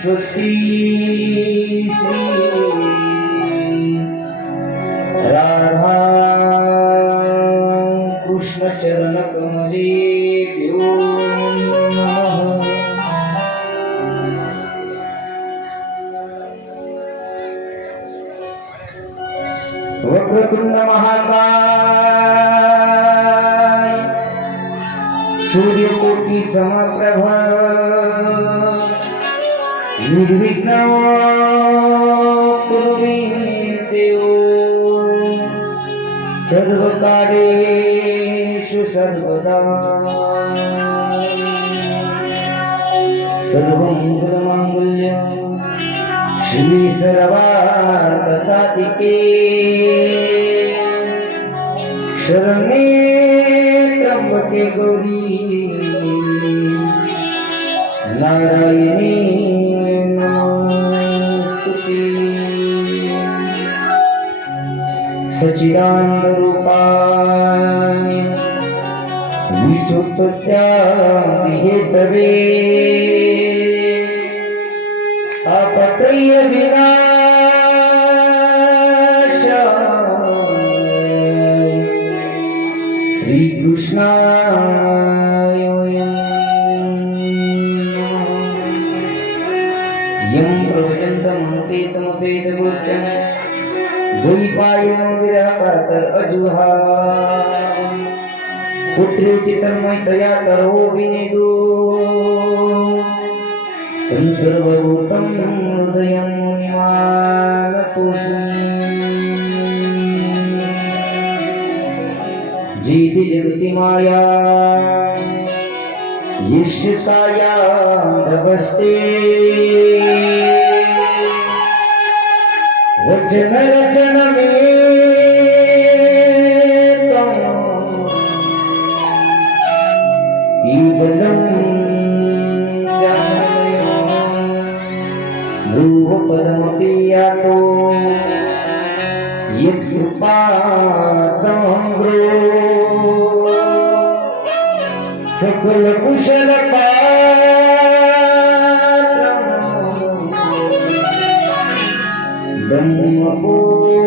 स्वस्ति श्री राधा कृष्ण चरण कमलेभ्यो नमः। वक्रतुंड महाकाय सूर्यकोटि समप्रभ निर्विघ्नं कुरु मे देव सर्वकार्येषु सर्वदा सर्वमङ्गलमाङ्गल्यं शिवे सर्वार्थसाधिके शरण्ये त्र्यंबके गौरी नारायणी नमोस्तुते। सच्चिदानंद रूपाय विश्वोत्पत्त्यादि हेतवे तापत्रय विनाशाय श्री कृष्णाय यं प्रवचन्तमनुपेतमपेतगोच्यं द्वैपायनो विरहकातर अजुहा पुत्रेति तन्मयतया तरो विनेदो तं सर्वभूतं हृदयं मुनिमानतोऽस्मि। जीति जगति माया यस्य कायादवस्ते वचन रचन में केवलं ध्रुवपदमपि यातो यत्कृपातं ब्रो सकल कुशल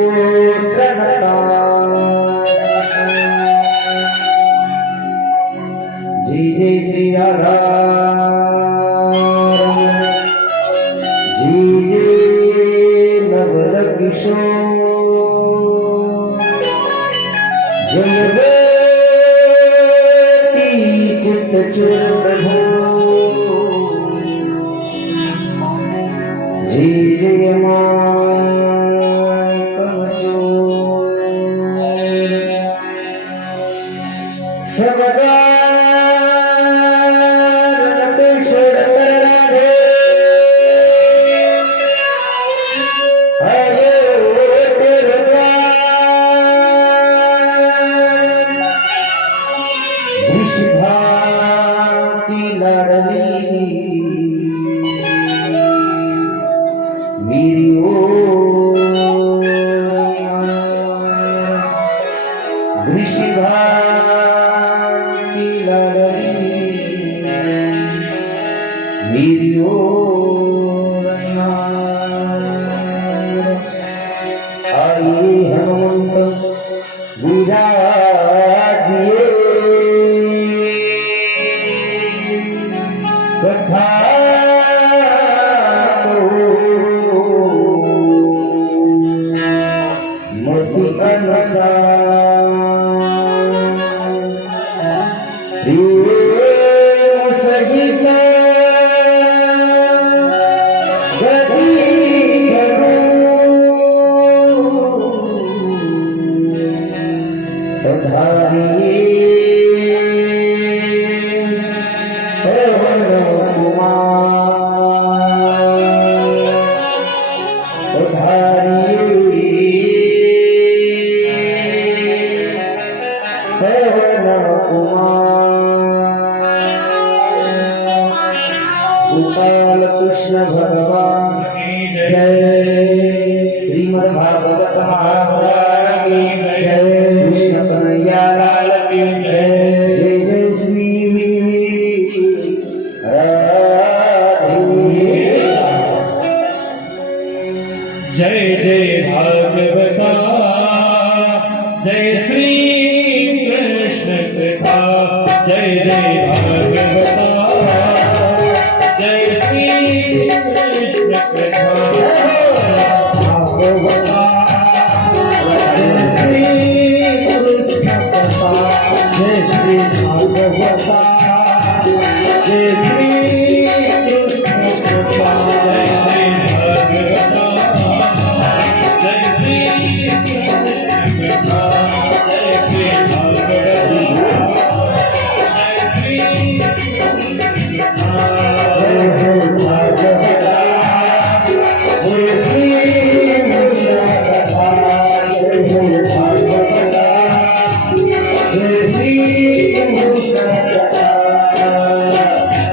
ब्रह्मपुत्रनता जय जय श्री राधा जय जय नवल किशोर जगवती चित्त प्रभु जय जय मां सबदा रपेश्वर राधे हरे तेरे विषभा की लाडली मेरी ओ विषभा मेरी ओर आइए हनुमंत विराजिए कथा मति अनुसार प्रेम सहित गोपाल कृष्ण भगवान जय। श्रीमद् भागवत महापुराण की जय। कृष्ण कन्हैया लाल की जय। जय जय श्री कथा जय जय भागवता जय श्री कृष्ण कथा भागवता जय श्री कृष्ण कथा जय श्री भागवता जय श्री कृष्ण कथा जय श्री भागवता जय श्री कृष्ण कथा जय श्री भागवता जय श्री कृष्ण कथा जय हो भागवता जय श्री कृष्ण कथा जय हो भागवता जय श्री कृष्ण कथा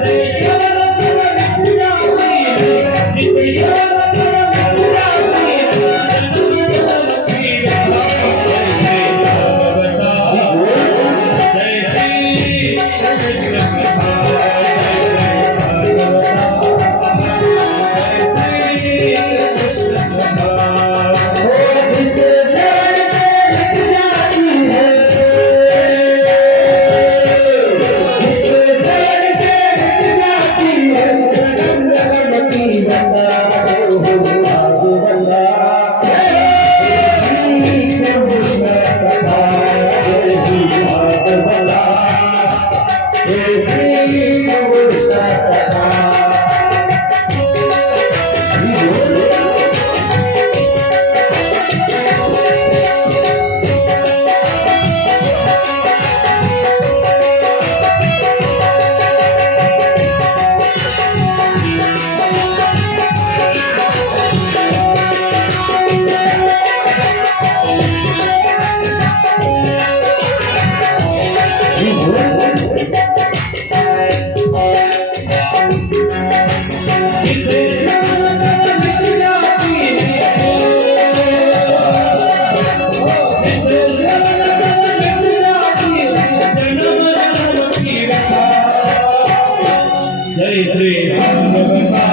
जय श्री भागवता जय श्री कृष्ण कथा जय श्री भागवता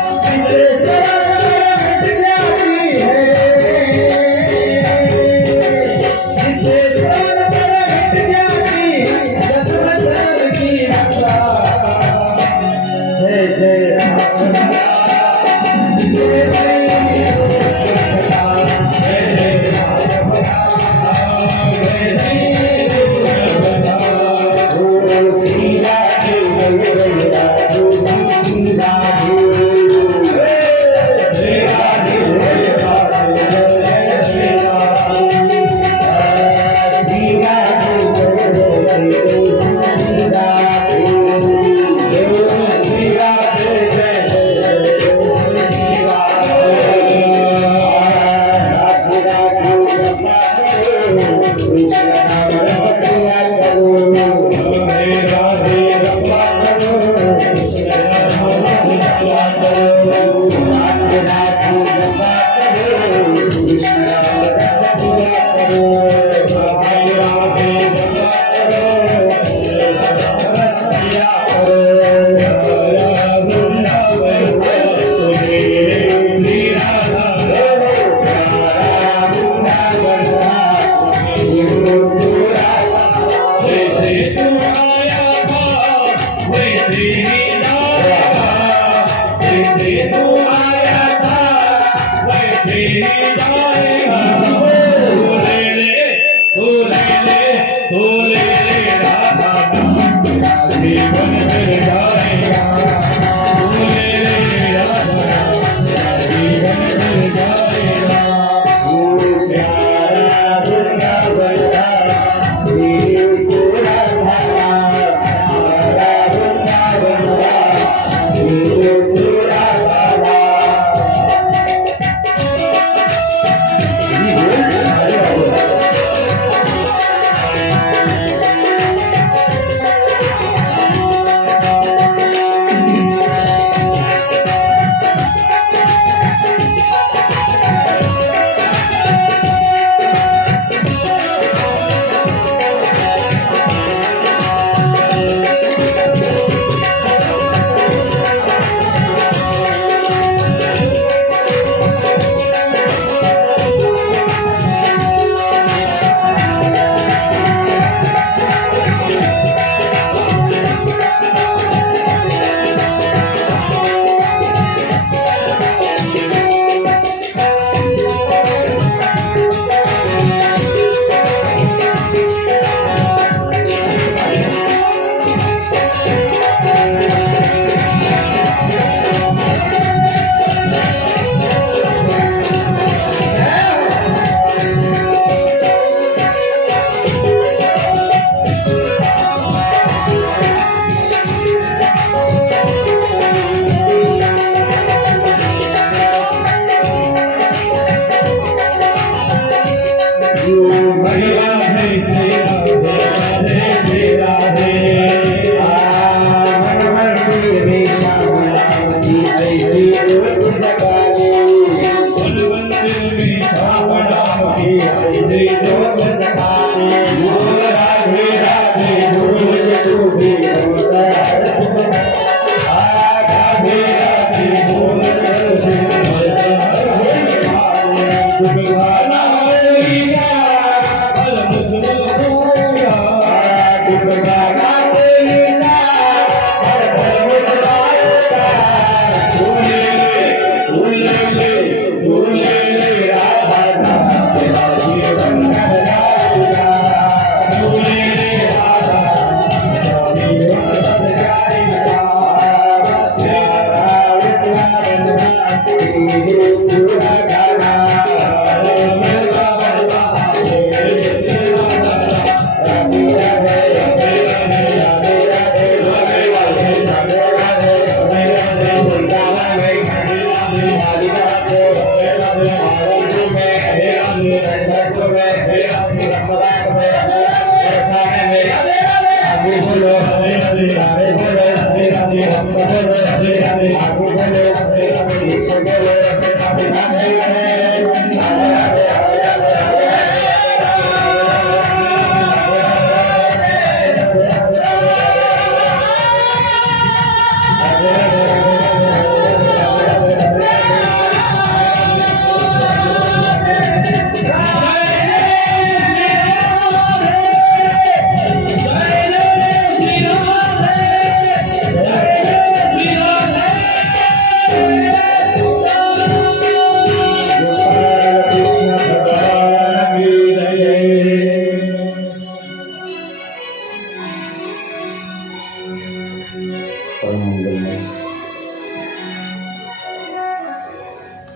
जय श्री कृष्ण कथा जय जय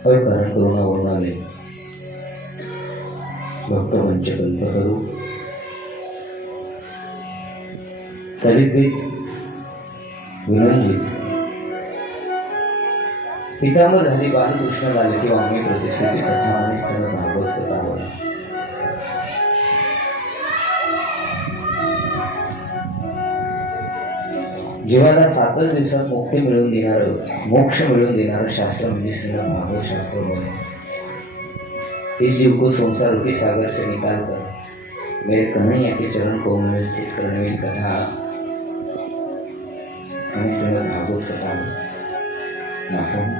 अकारण करुणा वर्णाले भक्त पंचकल्प करू तरिद्वित विनंदित पितांबर झाली बालकृष्ण बालकी वाङ्मय प्रतिष्ठित कथा आणि स्तन भागवत कथा बोला. जीवाला 7च दिवसात मुक्ती मिळवून देणारं मोक्ष मिळवून देणारं शास्त्र म्हणजे श्रीमद भागवत शास्त्र बोले. इस जीव को संसार रूपी सागर से निकाल कर मेरे कन्हैया के चरण को में स्थित करने वाली कथा आणि श्रीमद भागवत कथा आपण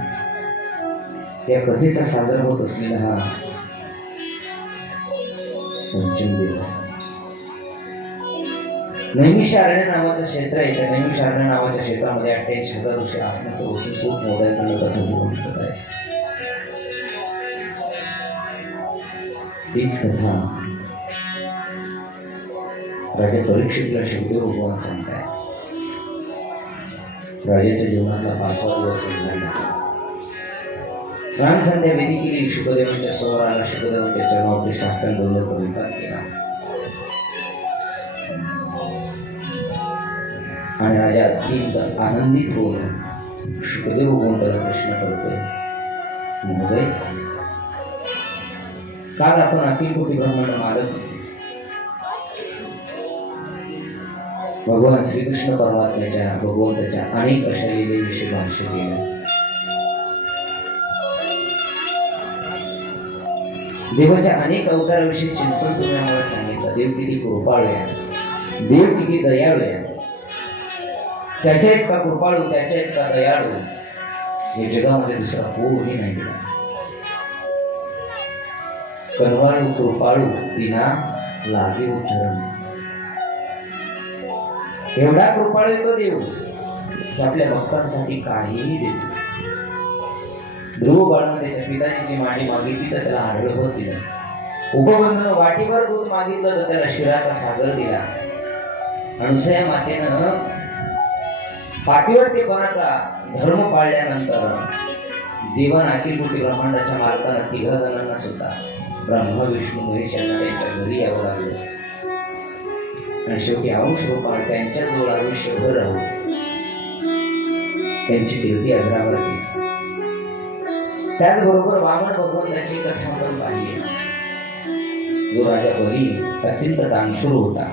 त्या कथेचा सादर होत असलेला हा पंचम दिवस. नैमिषारण्य नावाचं क्षेत्र आहे. त्या नैमिषारण्य नावाच्या क्षेत्रामध्ये 88,000 ऋषी आसनाचं बसून सूत मोबाईल कथेचं वर्णन करत आहे. तीच कथा राजा परीक्षितला शुकदेव भगवान सांगताय. राजाच्या जीवनातला 5वा दिवस उजळला. स्नान संध्या विधी केली. शुकदेवांच्या समोर आला. शुकदेवांच्या चरणावरती साष्टांग दंडवत परिपात केला आणि राजा अत्यंत आनंदित होऊन शुकदेव भगवान त्याला प्रश्न करतोय, महोदय, काल आपण अखिल कोटी ब्रह्मांड मालक भगवान श्रीकृष्ण परमात्म्याच्या भगवंताच्या अनेक अशा लीलेविषयी भाष्य केलं. देवाच्या अनेक अवताराविषयी चिंतन तुम्ही आम्हाला सांगितलं. देव किती कृपाळू आहे, देव किती दयाळू आहे. त्याच्या इतका कृपाळू, त्याच्या इतका दयाळू हे जगामध्ये दुसरा कोणी नाही मिळाला. कनवाळू कृपाळू दिना लागे उद्धरण. एवढा कृपाळू येतो देव की आपल्या भक्तांसाठी काहीही देतो. ध्रुव बाळानं त्याच्या पिताजीची मांडी मागितली तर त्याला आढळभर दिला. उपबंधन वाटीभर दूध मागितलं तर त्याला शिराचा सागर दिला. अनुसया मातेनं पाठीवरतीपणाचा धर्म पाळल्यानंतर देवान अखिल कोटी ब्रह्मांडाच्या मालकांना 3 जणांना सुद्धा ब्रह्मा विष्णू महेश यांना त्यांच्या घरी यावं लागलं आणि शेवटी अंश रूपाने त्यांच्या जवळ आयुष्यभर राहून त्यांची कीर्ती अजरावर केली. त्याचबरोबर वामन भगवंताची कथा आपण पाहिली. जो राजा बली अत्यंत दानशूर होता,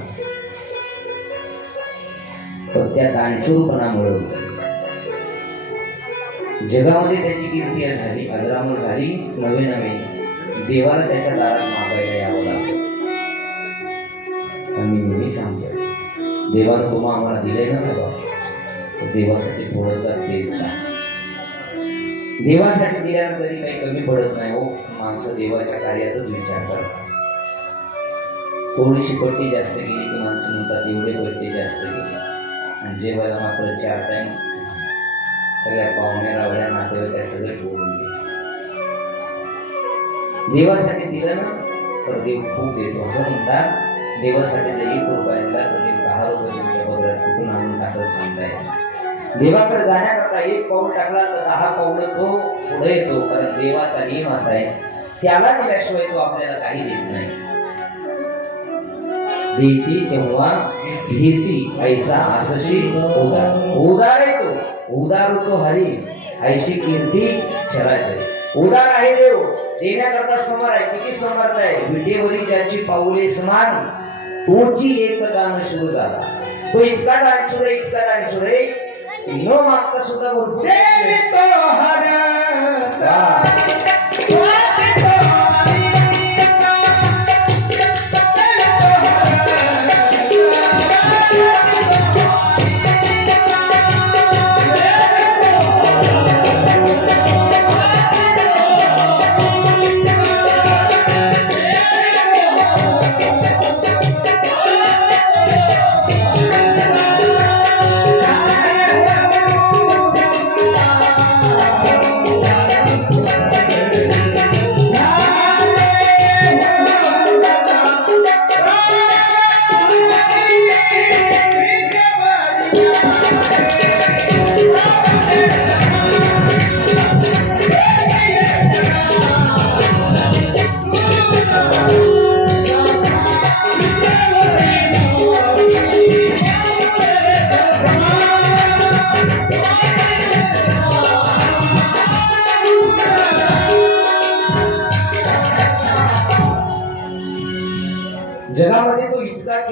पण त्या दानशूरपणामुळे जगामध्ये त्याची कीर्ती झाली, अजरामर झाली. नवे नवे देवाला त्याच्या दारात मागायला यावं लागलं. आम्ही नेहमी सांगतो, देवानं तुम्हा आम्हाला दिलंय ना बाबा, तर देवासाठी थोडंचा देत जा. देवासाठी दिल्यानं कधी काही कमी पडत नाही हो. माणसं देवाच्या कार्यातच विचार करतात. थोडीशी पट्टी जास्त केली की माणसं म्हणतात एवढे पट्टी जास्त केली. आणि जेवायला मात्र 4 टाइम सगळ्या पाहुण्या रावड्या नातेवाईक सगळे ठेवून गेले. देवासाठी दिलं ना तर देव खूप देतो. असं म्हणतात, देवासाठी जर 1 रुपया दिला तर देव 10 रुपये तुमच्या पदरात कुठून आणून टाकत सांगताय. देवाकडे जाण्याकरता 1 पाऊल टाकला तर 10 पाऊलं तो पुढे येतो. कारण देवाचा नियम असा आहे, त्याला दिल्याशिवाय तो आपल्याला काही देत नाही. देती तेव्हा घेसी ऐसा आसशी उदार. उदार आहे तो, उदार तो हरी ऐशी कीर्ती चराचर. उदार आहे देव, देण्याकरता समर आहे. किती समर्थ आहे. विटेवरी ज्याची पाऊले समान तोची एक दानशूर झाला. तो इतका दानशूर आहे, इतका दानशूर आहे की न मागता सुद्धा बोलतो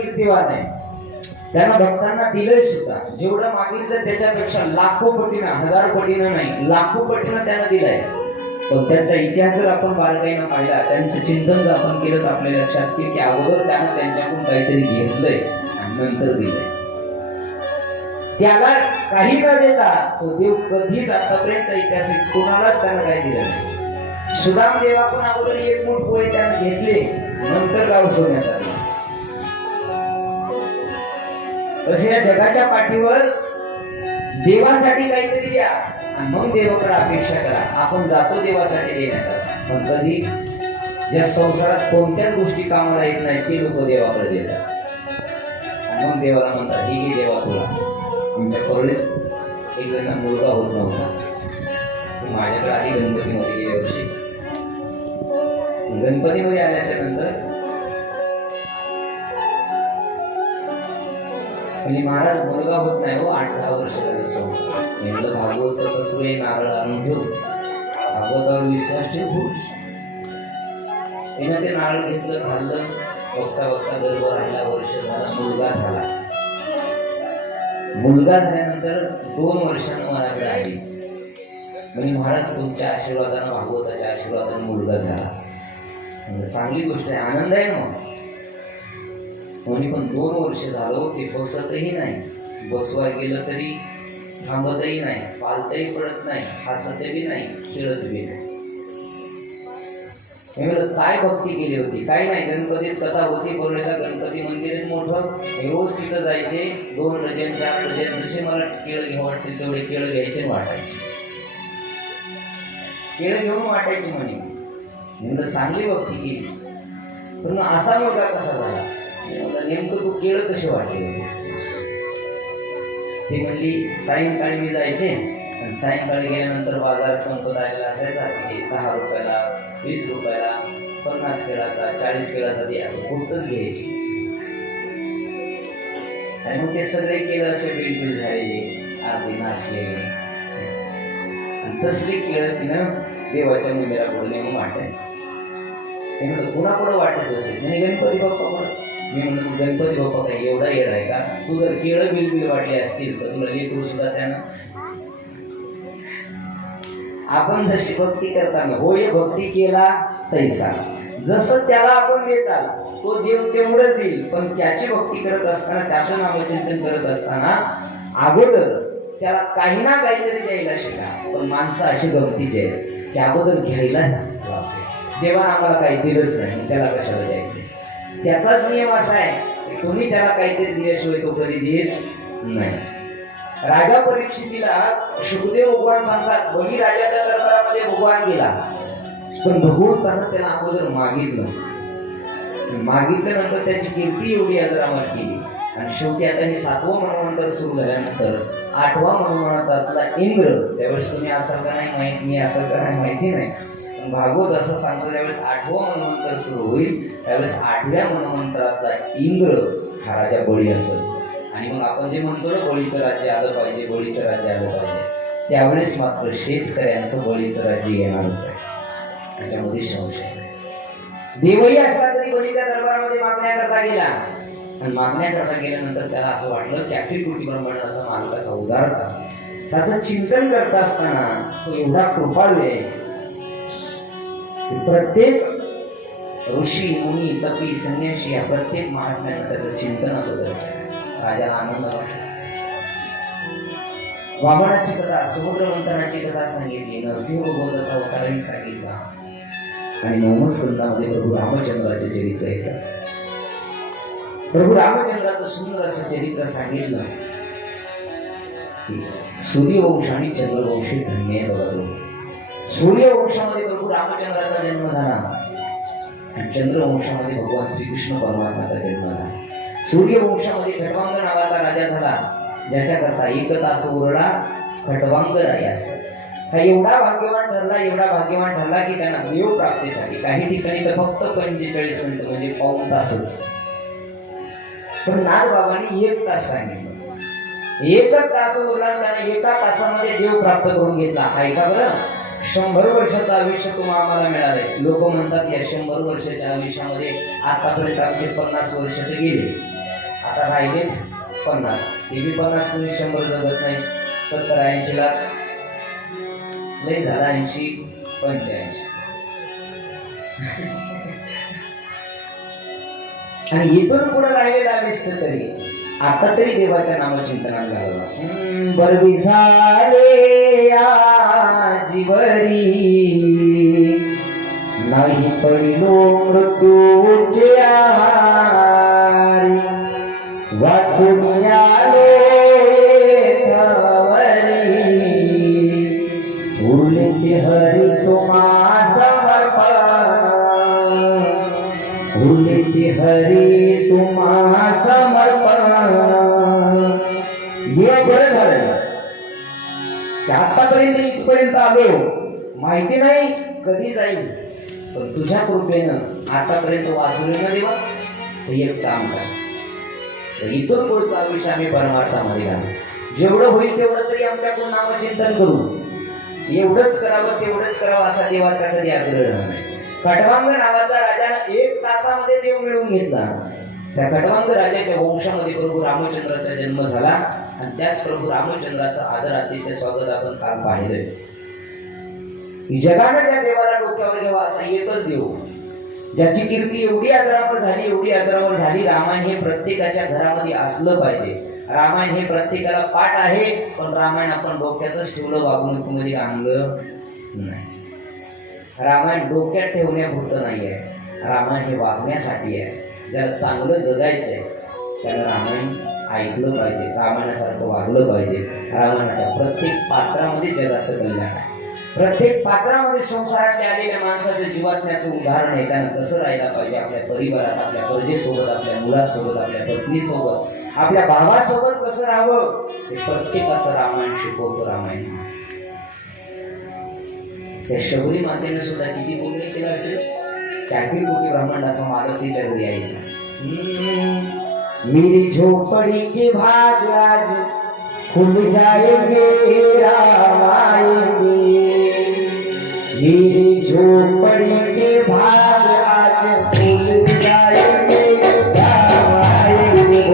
कीर्तिवान आहे. त्यानं भक्तांना दिलंय सुद्धा. जेवढं मागितलं त्याच्यापेक्षा लाखो पटीनं, हजार पटीनं नाही, लाखो पटीनं त्यानं दिलंय. पण त्यांचा इतिहास जर आपण बारकाईनं पाहिला, त्यांचं चिंतन जर आपण केलं तर आपल्या लक्षात येईल की अगोदर त्यानं त्यांच्याकडून काहीतरी घेतलंय आणि नंतर दिलंय. त्याला काही न देता तो देव कधीच आतापर्यंत ऐतिहासिक कोणालाच त्यानं काही दिलं नाही. सुदाम देवाकडून अगोदर एक मूठ पोहे त्यानं घेतले, नंतर गाव सोडण्यात आले. तसे या जगाच्या पाठीवर देवासाठी काहीतरी द्या आणि मग देवाकडे अपेक्षा करा. आपण जातो देवासाठी देण्याकरता, पण कधी ज्या संसारात कोणत्याच गोष्टी कामाला येत नाही ते लोक देवाकडे देतात आणि मग देवाला म्हणतात ही घे देवा तुला. तुमच्या करोडीत एक जण मुलगा होत नव्हता, माझ्याकडे आली गणपतीमध्ये गेल्या वर्षी. गणपतीमध्ये आल्याच्या नंतर म्हणजे महाराज मुलगा होत नाही हो, 8-10 वर्ष झाले संसार. म्हटलं भागवत कसं नारळ आणून ठेव, भागवतावर विश्वास ठेव. तिनं ते नारळ घेतलं, खाल्लं, बघता बघता गर्भ राहिला, वर्ष झाला, मुलगा झाला. मुलगा झाल्यानंतर 2 वर्षानं माझ्याकडे आली. म्हणजे महाराज तुमच्या आशीर्वादानं, भागवताच्या आशीर्वादानं मुलगा झाला. म्हणजे चांगली गोष्ट आहे, आनंद आहे ना. पण 2 वर्ष झालं ते बसतही नाही, बसवा गेलं तरी थांबतही नाही, पालतही पडत नाही, हसत बी नाही, खेळत बी नाही. काय भक्ती केली होती, काय नाही. गणपतीत कथा होती, बोलण्याला गणपती मंदिर मोठं, रोज तिथं जायचे. 2 डझन 4 डझन जसे मला केळं घेऊन वाटते तेवढे केळं घ्यायचे आणि वाटायचे. केळं घेऊन वाटायचे म्हणे. चांगली भक्ती केली, पण असा मुलगा कसा झाला. नेमकं तू केळं कसे वाटले होतेस. ती म्हणली सायंकाळी मी जायचे आणि सायंकाळी गेल्यानंतर बाजार संपत आलेला असायचा की 10 रुपयाला, 20 रुपयाला 50 केळाचा, 40 केळाचा ते असं पुरतच घ्यायची. आणि मग ते सगळे केळं असे बिलबिल झालेले, अर्धे नाचलेले, आणि तसले केळं तिनं देवाच्या मंदिरापुढे नेऊन वाटायचं. ते म्हणलं कुणापुढे वाटत असेल, म्हणजे गणपती बाप्पा पुढे. मी म्हणलं गणपती बाप्पा काही एवढा येड आहे का, तू जर केळं बिलबिल वाटले असतील तर तुला लेकरू सुद्धा त्यानं. आपण जशी भक्ती करताना होय भक्ती केला तैसा, जसं त्याला आपण देताल तो देव तेवढंच देईल. पण त्याची भक्ती करत असताना, त्याचं नामचिंतन करत असताना अगोदर त्याला काही ना काहीतरी द्यायला शिका. पण माणसं अशी गमतीची आहे की अगोदर घ्यायला लागते. देवानं आम्हाला काही दिलंच नाही, त्याला कशाला द्यायचं. त्याचाच नियम असा आहे की तुम्ही त्याला काहीतरी दिल्याशिवाय तो कधी देत नाही. राजा परीक्षितीला शुकदेव भगवान सांगतात, बली राजाच्या दरबारामध्ये भगवान गेला, पण भगवंतानं त्याला अगोदर मागितल्यानंतर त्याची कीर्ती एवढी अजरामर केली. आणि शेवटी आता हे 7वं मनवंतर सुरू झाल्यानंतर 8व्या मनवंतरातला इंद्र, त्यावेळेस तुम्ही असाल का नाही माहिती, मी असाल का नाही माहिती नाही, भागवत असं सांगतो त्यावेळेस 8वं मनवंतर सुरू होईल. त्यावेळेस 8व्या मनवंतरातला इंद्र हा राजा बळी असेल. आणि मग आपण जे म्हणतो ना बळीचं राज्य आलं पाहिजे, बळीचं राज्य आलं पाहिजे, त्यावेळेस मात्र शेतकऱ्यांचं बळीचं राज्य येणारच आहे, त्याच्यामध्ये संशय नाही. देवही असला तरी बळीच्या दरबारामध्ये मागण्या करता गेला, आणि मागण्या करता गेल्यानंतर त्याला असं वाटलं की अखिल कोटी ब्रह्मांडाचा मालकाचा उदारता, त्याचं चिंतन करत असताना तो एवढा कृपाळू आहे. प्रत्येक ऋषी मुनी तपी संन्यासी या प्रत्येक महात्म्यानं त्याचं चिंतन अगोदर राजाला आनंद वाटला. वामनाची कथा, समुद्र मंथनाची कथा सांगितली, नरसिंह भगवंताचा अवतारही सांगितला, आणि 9व्या स्कंदामध्ये प्रभू रामचंद्राचे चरित्र येतात. प्रभू रामचंद्राचं सुंदर असं चरित्र सांगितलं. सूर्यवंश आणि चंद्रवंशी धन्य बघतो. सूर्यवंशामध्ये प्रभू रामचंद्राचा जन्म झाला आणि चंद्रवंशामध्ये भगवान श्रीकृष्ण परमात्माचा जन्म झाला. सूर्यवंशामध्ये खटवांग नावाचा राजा झाला, ज्याच्याकरता एकता असं ओरडा खटवांग राय असं. हा एवढा भाग्यवान ठरला की त्यांना देव प्राप्तीसाठी काही ठिकाणी तर फक्त 45 मिनिटं म्हणजे पाऊण तासच, पण नाथबाबांनी 1 तास सांगितलं. 1 तास ओलांडताना 1 तासामध्ये देव प्राप्त करून घेतला. ऐका बरं, 100 वर्षाचं आयुष्य तुम्हाला आम्हाला मिळालंय. लोक म्हणतात या 100 वर्षाच्या आयुष्यामध्ये आतापर्यंत आमचे 50 वर्ष तर गेले, आता राहिले 50. ते बी 50 कोणी 100 जगत नाही. 70-80 लाच लय झाला 80-85. आणि इथून पुढे राहिलेला आम्हीच तरी आता तरी देवाच्या नामचिंतनात घालवा. बरबी झाले या जीवरी नाही पडिलो मृत्यूचे आहारी वाचून आलो येथावरी उरले ते हरी तुम्हा समर्पण उरले ते हरी तुम्हा समर्पण. बरं झालं की आतापर्यंत इथपर्यंत आलो. माहिती नाही कधी जाईल, पण तुझ्या कृपेनं आतापर्यंत वाचलो ना देवा. तर एक काम कर, इथून पुढचा विषय आम्ही परमार्थामध्ये घालू. जेवढं होईल तेवढं तरी आमच्याकडून नामचिंतन करू. एवढंच करावं तेवढंच करावं असा देवाचा कधी आग्रह नाही. खटवांग नावाचा राजानं 1 तासामध्ये देव मिळवून घेतला. त्या खटवांग राजाच्या वंशामध्ये प्रभू रामचंद्राचा जन्म झाला आणि त्याच प्रभू रामचंद्राचा आदर आतिथ्य स्वागत आपण काल पाहिलंय. जगानं ज्या देवाला डोक्यावर घ्यावा असा एकच देव, ज्याची कीर्ती एवढी आदरावर झाली. रामायण हे प्रत्येकाच्या घरामध्ये असलं पाहिजे. रामायण हे प्रत्येकाला पाठ आहे, पण रामायण आपण डोक्यातच ठेवलं, वागणुकीमध्ये आणलं नाही. रामायण डोक्यात ठेवण्यापुरतं नाही आहे. रामायण हे वागण्यासाठी आहे. ज्याला चांगलं जगायचंय त्याला रामायण ऐकलं पाहिजे, रामायणासारखं वागलं पाहिजे. रामायणाच्या प्रत्येक पात्रामध्ये जगाचं कल्याण आहे. प्रत्येक पात्रामध्ये संसारातले आलेल्या माणसाचं जीवात्म्याचं उदाहरण आहे. त्यानं कसं राहायला पाहिजे आपल्या परिवारात, आपल्या प्रजेसोबत, आपल्या मुलासोबत, आपल्या पत्नीसोबत, आपल्या भावासोबत कसं राहावं हे प्रत्येकाचं रामायण शिकवतो. रामायण त्या शबरी मातेने सुद्धा किती पुण्य केलं असेल. त्यातील कोटी ब्रह्मांडाचा मालक तिच्या घरी यायचा. मेरी झोपड़ी के भाग आज खुल जाएंगे राम आएंगे. मेरी झोपड़ी के भाग आज खुल जाएंगे राम आएंगे.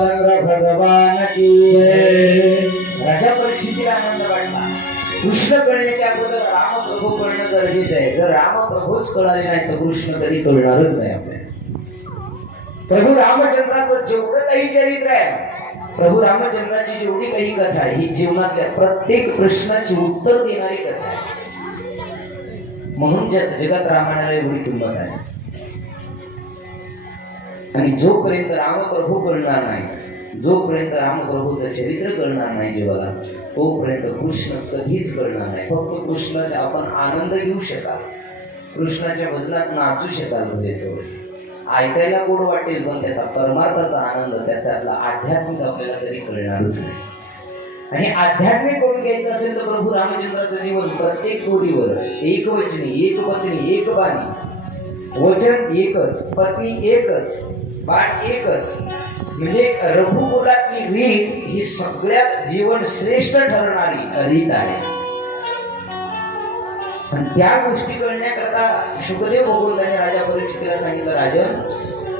रामचंद्र भगवान की जय. राजा परीक्षितीला आनंद वाटला. कृष्ण कळण्याच्या अगोदर रामप्रभू कळणं गरजेचं आहे. जर रामप्रभूच कळाले नाही तर कृष्ण कधी कळणारच नाही आपल्याला. प्रभू रामचंद्राचं जेवढं काही चरित्र आहे, प्रभू रामचंद्राची जेवढी काही कथा आहे, ही जीवनातल्या प्रत्येक प्रश्नाची उत्तर देणारी कथा आहे. म्हणून जगात रामायणाला एवढी किंमत आहे. आणि जोपर्यंत रामप्रभू कळणार नाही, जोपर्यंत रामप्रभूचं चरित्र कळणार नाही जीवाला, तोपर्यंत कृष्ण कधीच कळणार नाही. फक्त कृष्णाचा आपण आनंद घेऊ शकाल, कृष्णाच्या भजनात नाचू शकाल, म्हणजे तो ऐकायला गोड वाटेल, पण त्याचा परमार्थाचा आनंद, त्याच्यातला आध्यात्मिक आपल्याला कधी कळणारच नाही. आणि आध्यात्मिक करून घ्यायचं असेल तर प्रभू रामचंद्राचं जीवन प्रत्येक गोडीवर एकवचनी, एक पत्नी, एक बाणी, वचन एकच, पत्नी एकच, बाण एकच, म्हणजे रघुकुलातली रीत ही सगळ्यात जीवन श्रेष्ठ ठरणारी रीत आहे. आणि त्या गोष्टी कळण्याकरता शुकदेव भगवंताने राजा परीक्षितीला सांगितलं, राजन,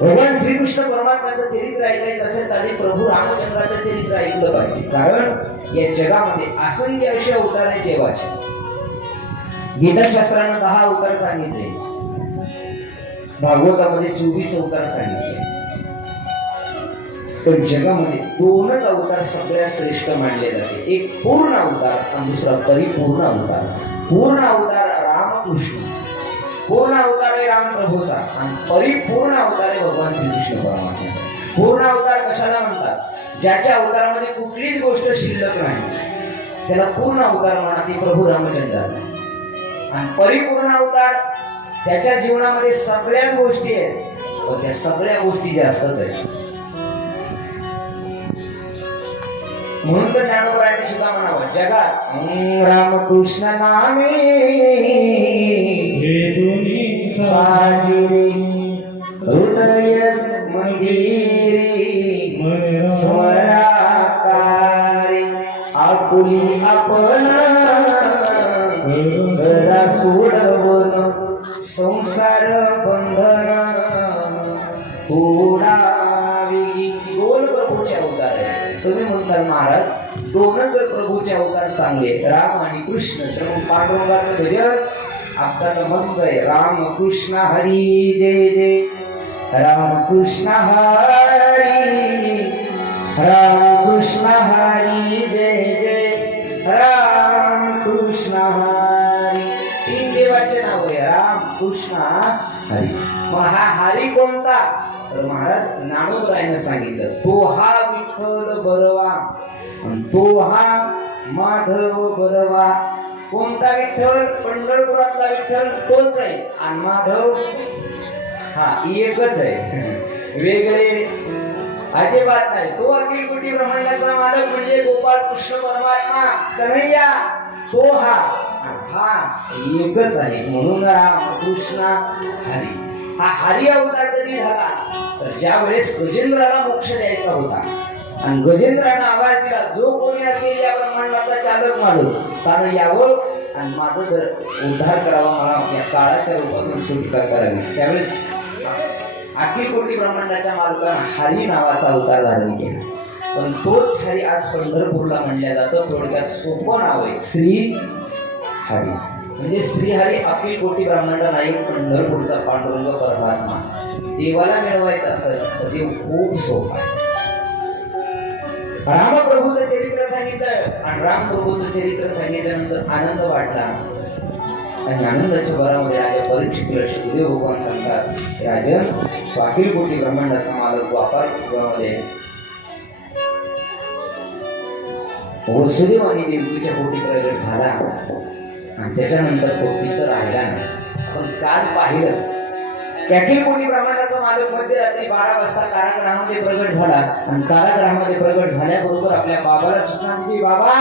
भगवान श्रीकृष्ण परमात्म्याचं चरित्र ऐकायचं असेल तर आधी प्रभू रामचंद्राचं चरित्र ऐकलं पाहिजे. कारण या जगामध्ये असंख्य असे अवतार आहेत देवाचे. गीताशास्त्रानं 10 अवतार सांगितले, भागवतामध्ये 24 अवतार सांगितले, पण जगामध्ये 2च अवतार सगळ्यात श्रेष्ठ मानले जाते. एक पूर्ण अवतार आणि दुसरा परिपूर्ण अवतार. पूर्ण अवतार रामकृष्ण, पूर्ण अवतार आहे रामप्रभूचा, आणि परिपूर्ण अवतार आहे भगवान श्रीकृष्ण परमात्म्याचा. पूर्ण अवतार कशाला म्हणतात? ज्याच्या अवतारामध्ये कुठलीच गोष्ट शिल्लक नाही, त्याला पूर्ण अवतार म्हणा, ते प्रभू रामचंद्राचा. आणि परिपूर्ण अवतार, त्याच्या जीवनामध्ये सगळ्या गोष्टी आहेत, पण त्या सगळ्या गोष्टी जास्तच आहेत. म्हणून तर ज्ञानोबरायांनी सुद्धा म्हणावं, जगात रामकृष्ण नामे साजिरे हृदय मंदिरी स्वराकारे आपुली आपण घरा सोडवून संसार बंधन उडावी. 2 प्रभूचे अवतार आहे. तुम्ही म्हणताल महाराज, 2च जर प्रभूचे अवतार चांगले, राम आणि कृष्ण, तर मग पांडुरंगाचं भजन आपल्याला मंत्र आहे, राम कृष्ण हरी जय जय, राम कृष्ण हरी, राम कृष्ण हरी जय जय, राम कृष्ण हरी. 3 देवाचे नाव आहे, राम कृष्ण हरी. मग हा हरी कोणता? तर महाराज ज्ञानोबरायाने सांगितलं, तो हा विठ्ठल बरवा, तो हा माधव बरवा. कोणता विठ्ठल? पंढरपुरातला विठ्ठल तोच आहे, आणि माधव हा एकच आहे, वेगळे अजिबात नाही. तो अखिल कोटी ब्रह्मांडाचा मालक म्हणजे गोपाळ कृष्ण परमात्मा कन्हैया, तो हा एकच आहे. म्हणून राम कृष्ण हरी. हा हरी अवतार कधी झाला? तर ज्या वेळेस गजेंद्राला मोक्ष द्यायचा होता, आणि गजेंद्रानं आवाज दिला, जो कोणी असेल या ब्रह्मांडाचा चालक मालक, त्यानं यावं आणि माझं जर उद्धार करावा, मला या काळाच्या रूपातून सुटका करावी. त्यावेळेस अखिल कोटी ब्रह्मांडाच्या मालकानं हरी नावाचा अवतार धारण केला. पण तोच हरी आज पंढरपूरला म्हणल्या जातं. थोडक्यात सोपं नाव आहे श्री हरी. म्हणजे श्रीहरी अखिल कोटी ब्रह्मांड नायक पंढरपूरचा पांडुरंग परमात्मा. देवाला मिळवायचं असेल तर देव खूप सोपा आहे. रामप्रभूचं चरित्र सांगितलं, आणि रामप्रभूचं चरित्र सांगितल्यानंतर आनंद वाटला. आणि आनंदाच्या भरामध्ये राजा परीक्षितीला शुकदेव भगवान सांगतात, राजन, अखिल कोटी ब्रह्मांडाचा मालक द्वापार युगामध्ये वसुदेव आणि देवकीच्या पोटी प्रगट झाला, आणि त्याच्यानंतर तो तिथं राहिला नाही. आपण काल पाहिलं की अखिल कोटी ब्रह्मांडाचा मालक मध्यरात्री 12 वाजता कारागृहामध्ये प्रगट झाला, आणि कारागृहामध्ये प्रगट झाल्याबरोबर आपल्या बाबाला सूचना दिली, बाबा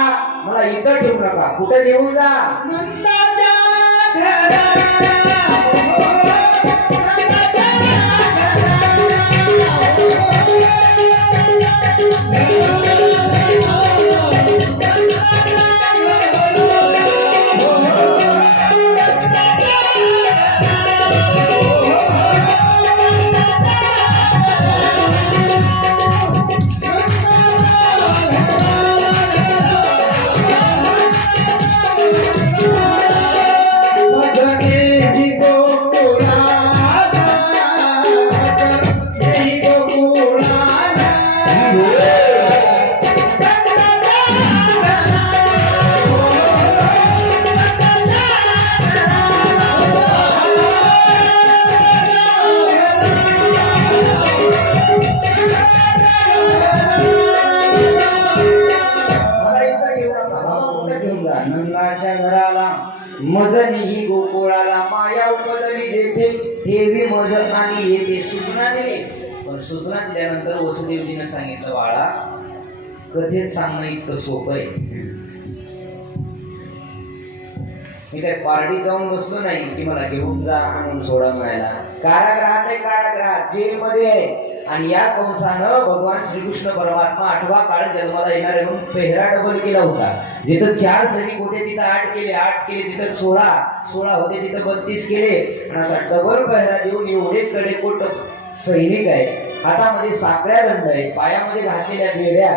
मला इथं ठेवू नका, कुठे घेऊन जा, नंदाच्या मला इथं ठेवू नका बाबा, कुठं घेऊन जा नंदाच्या घराला मज निही गोकुळाला माया उपदली जेथे ठेवी मज आणि येते सूचना दिली. पण सूचना दिल्यानंतर वसुदेवजीने सांगितलं बाळा कथेत सांगणं इतकं सोपं आहे. मी काय पार्टी जाऊन बसलो नाही की मला घेऊन जा आणून सोडा म्हणायला. कारागृहात आहे, कारागृहात जेलमध्ये आहे. आणि या कंसानं भगवान श्रीकृष्ण परमात्मा 8वा काळ जन्माला येणार आहे म्हणून पेहरा डबल केला होता. जिथं 4 सैनिक होते तिथं 8 केले, 8 केले तिथं 16 होते तिथं 32 केले. आणि असा डबल पेहरा देऊन एवढे कडेकोट सैनिक आहे. हातामध्ये साखळ्या दंड आहे, पायामध्ये घातलेल्या बेड्या,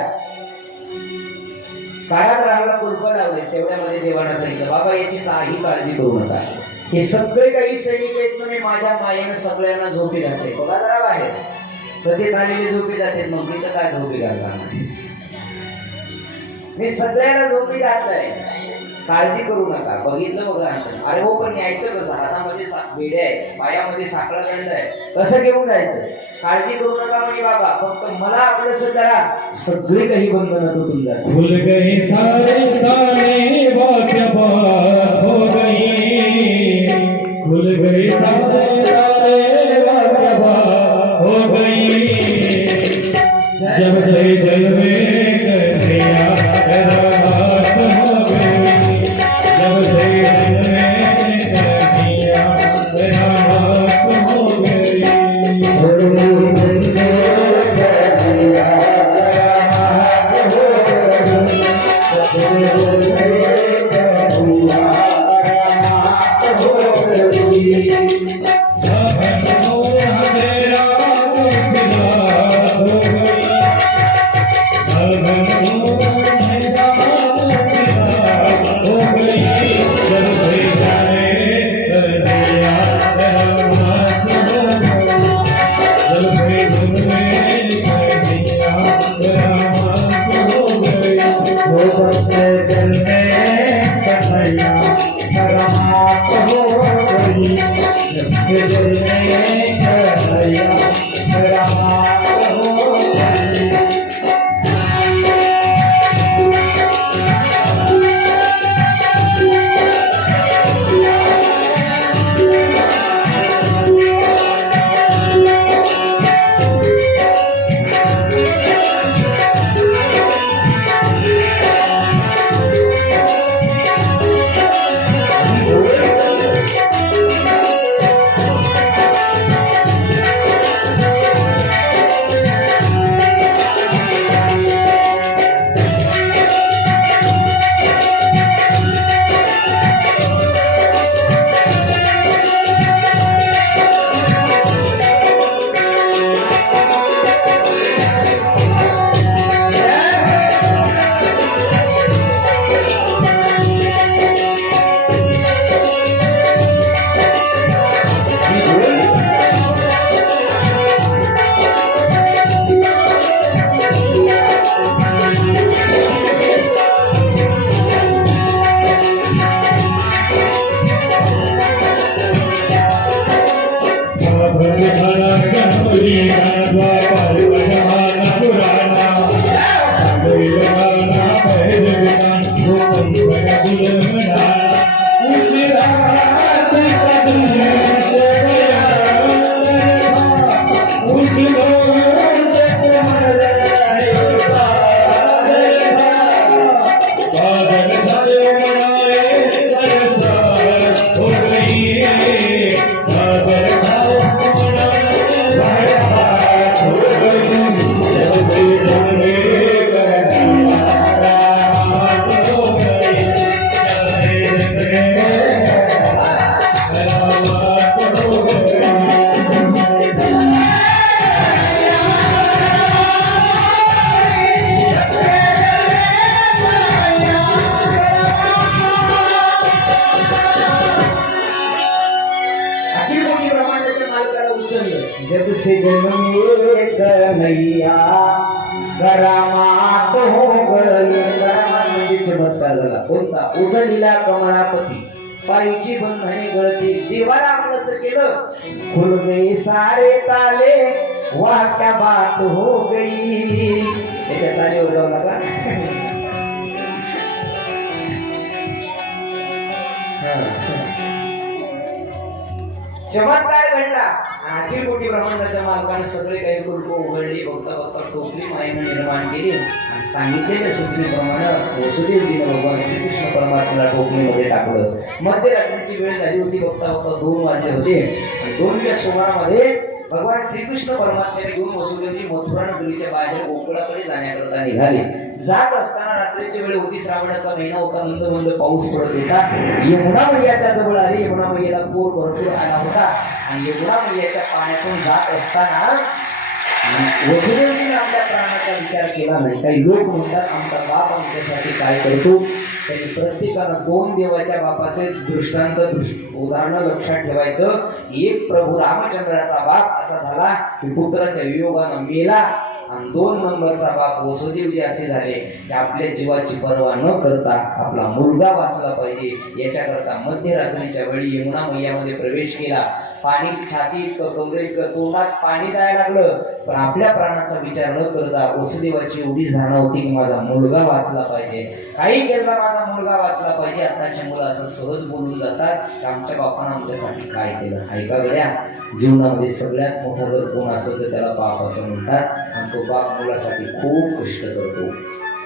कारागृहाला कुलप लावले. तेवढ्यामध्ये देवानं सांगितलं बाबा याची काही काळजी करू नका. हे सगळे काही सैनिक आहेत ना, मी माझ्या मायेनं सगळ्यांना झोपी घातले. बघा जरा बाहेर कधीत आलेले झोपी जाते, मग तिथं काय झोपी घालणार. मी सगळ्यांना झोपी घातलंय, काळजी करू नका. बघितलं बघा. अरे हो पण न्यायचं कसं? हातामध्ये बेड्या आहे, पायामध्ये साखळा दंड आहे, कसं घेऊन जायचं? काळजी करू नका म्हणे बाबा, फक्त मला आपलंसं करा, सगळी काही बंधनं तुटून जातात. खुल गए सारे ताले वाक्य बात हो गई, खुल गए सारे ताले वाक्य बात हो गई. जब से जल में कन्हैया रात हो गई, जब से जल में कन्हैया रात हो गई. करामात हो गई. करामात म्हणजे चमत्कार झाला. कोणता? उजळीला कमळापती पायीची बंधने गळती. देवाला आपलंस केलं, खुल गए सारे ताले, वाह क्या बात हो गई. त्याच्या चालीवर जाऊ नका. चमत्कार घडला. अखिल कोटी ब्रह्मांडाच्या मालकाने सगळे काही कुलप उघडली. बघता बघता टोपली मायेनं निर्माण केली आणि सांगितलेल्या सूचनेप्रमाणे वसुदेवजीने भगवान श्रीकृष्ण परमात्म्याला टोपलीमध्ये टाकलं. मध्यरात्रीची वेळ झाली होती. बघता बघता 2 वाजले होते आणि 2च्या सुमारामध्ये भगवान श्रीकृष्ण परमात्म्याने घेऊन वसुदेवजी मथुरा नगरीच्या बाहेर गोकुळाकडे जाण्याकरता निघाले. जात असताना रात्रीची वेळ होती. श्रावणाचा महिना होता. मंद मंद पाऊस पडत होता. यमुना मैयाच्या जवळ आले. यमुना मैयाला पूर भरपूर आला होता आणि यमुना मैयाच्या पाण्यातून जात असताना वसुदेवजीने आपल्या प्राणाचा विचार केला नाही. काही लोक म्हणतात आमचा बाप आमच्यासाठी काय करतो. त्यांनी प्रत्येकानं 2 देवाच्या बापाचे दृष्टांत उदाहरण लक्षात ठेवायचं. एक प्रभू रामचंद्राचा बाप असा झाला की पुत्राच्या वियोगानं मेला आणि 2 नंबरचा बाप वसुदेवजी असे झाले की आपल्या जीवाची पर्वा न करता आपला मुलगा वाचला पाहिजे याच्याकरता मध्यरात्रीच्या वेळी यमुना मैयामध्ये प्रवेश केला. पाणी छातीत कमरेत तोंडात पाणी जायला लागलं, पण आपल्या प्राणाचा विचार न करता वसुदेवाची एवढी धारणा होती की माझा मुलगा वाचला पाहिजे. काही केलं माझा मुलगा वाचला पाहिजे. आताची मुलं असं सहज बोलून जातात की आमच्या बापानं आमच्यासाठी काय केलं. ऐका गड्या, जीवनामध्ये सगळ्यात मोठा जर कोण असेल तर त्याला बाप असं म्हणतात आणि तो बाप मुलासाठी खूप कष्ट करतो.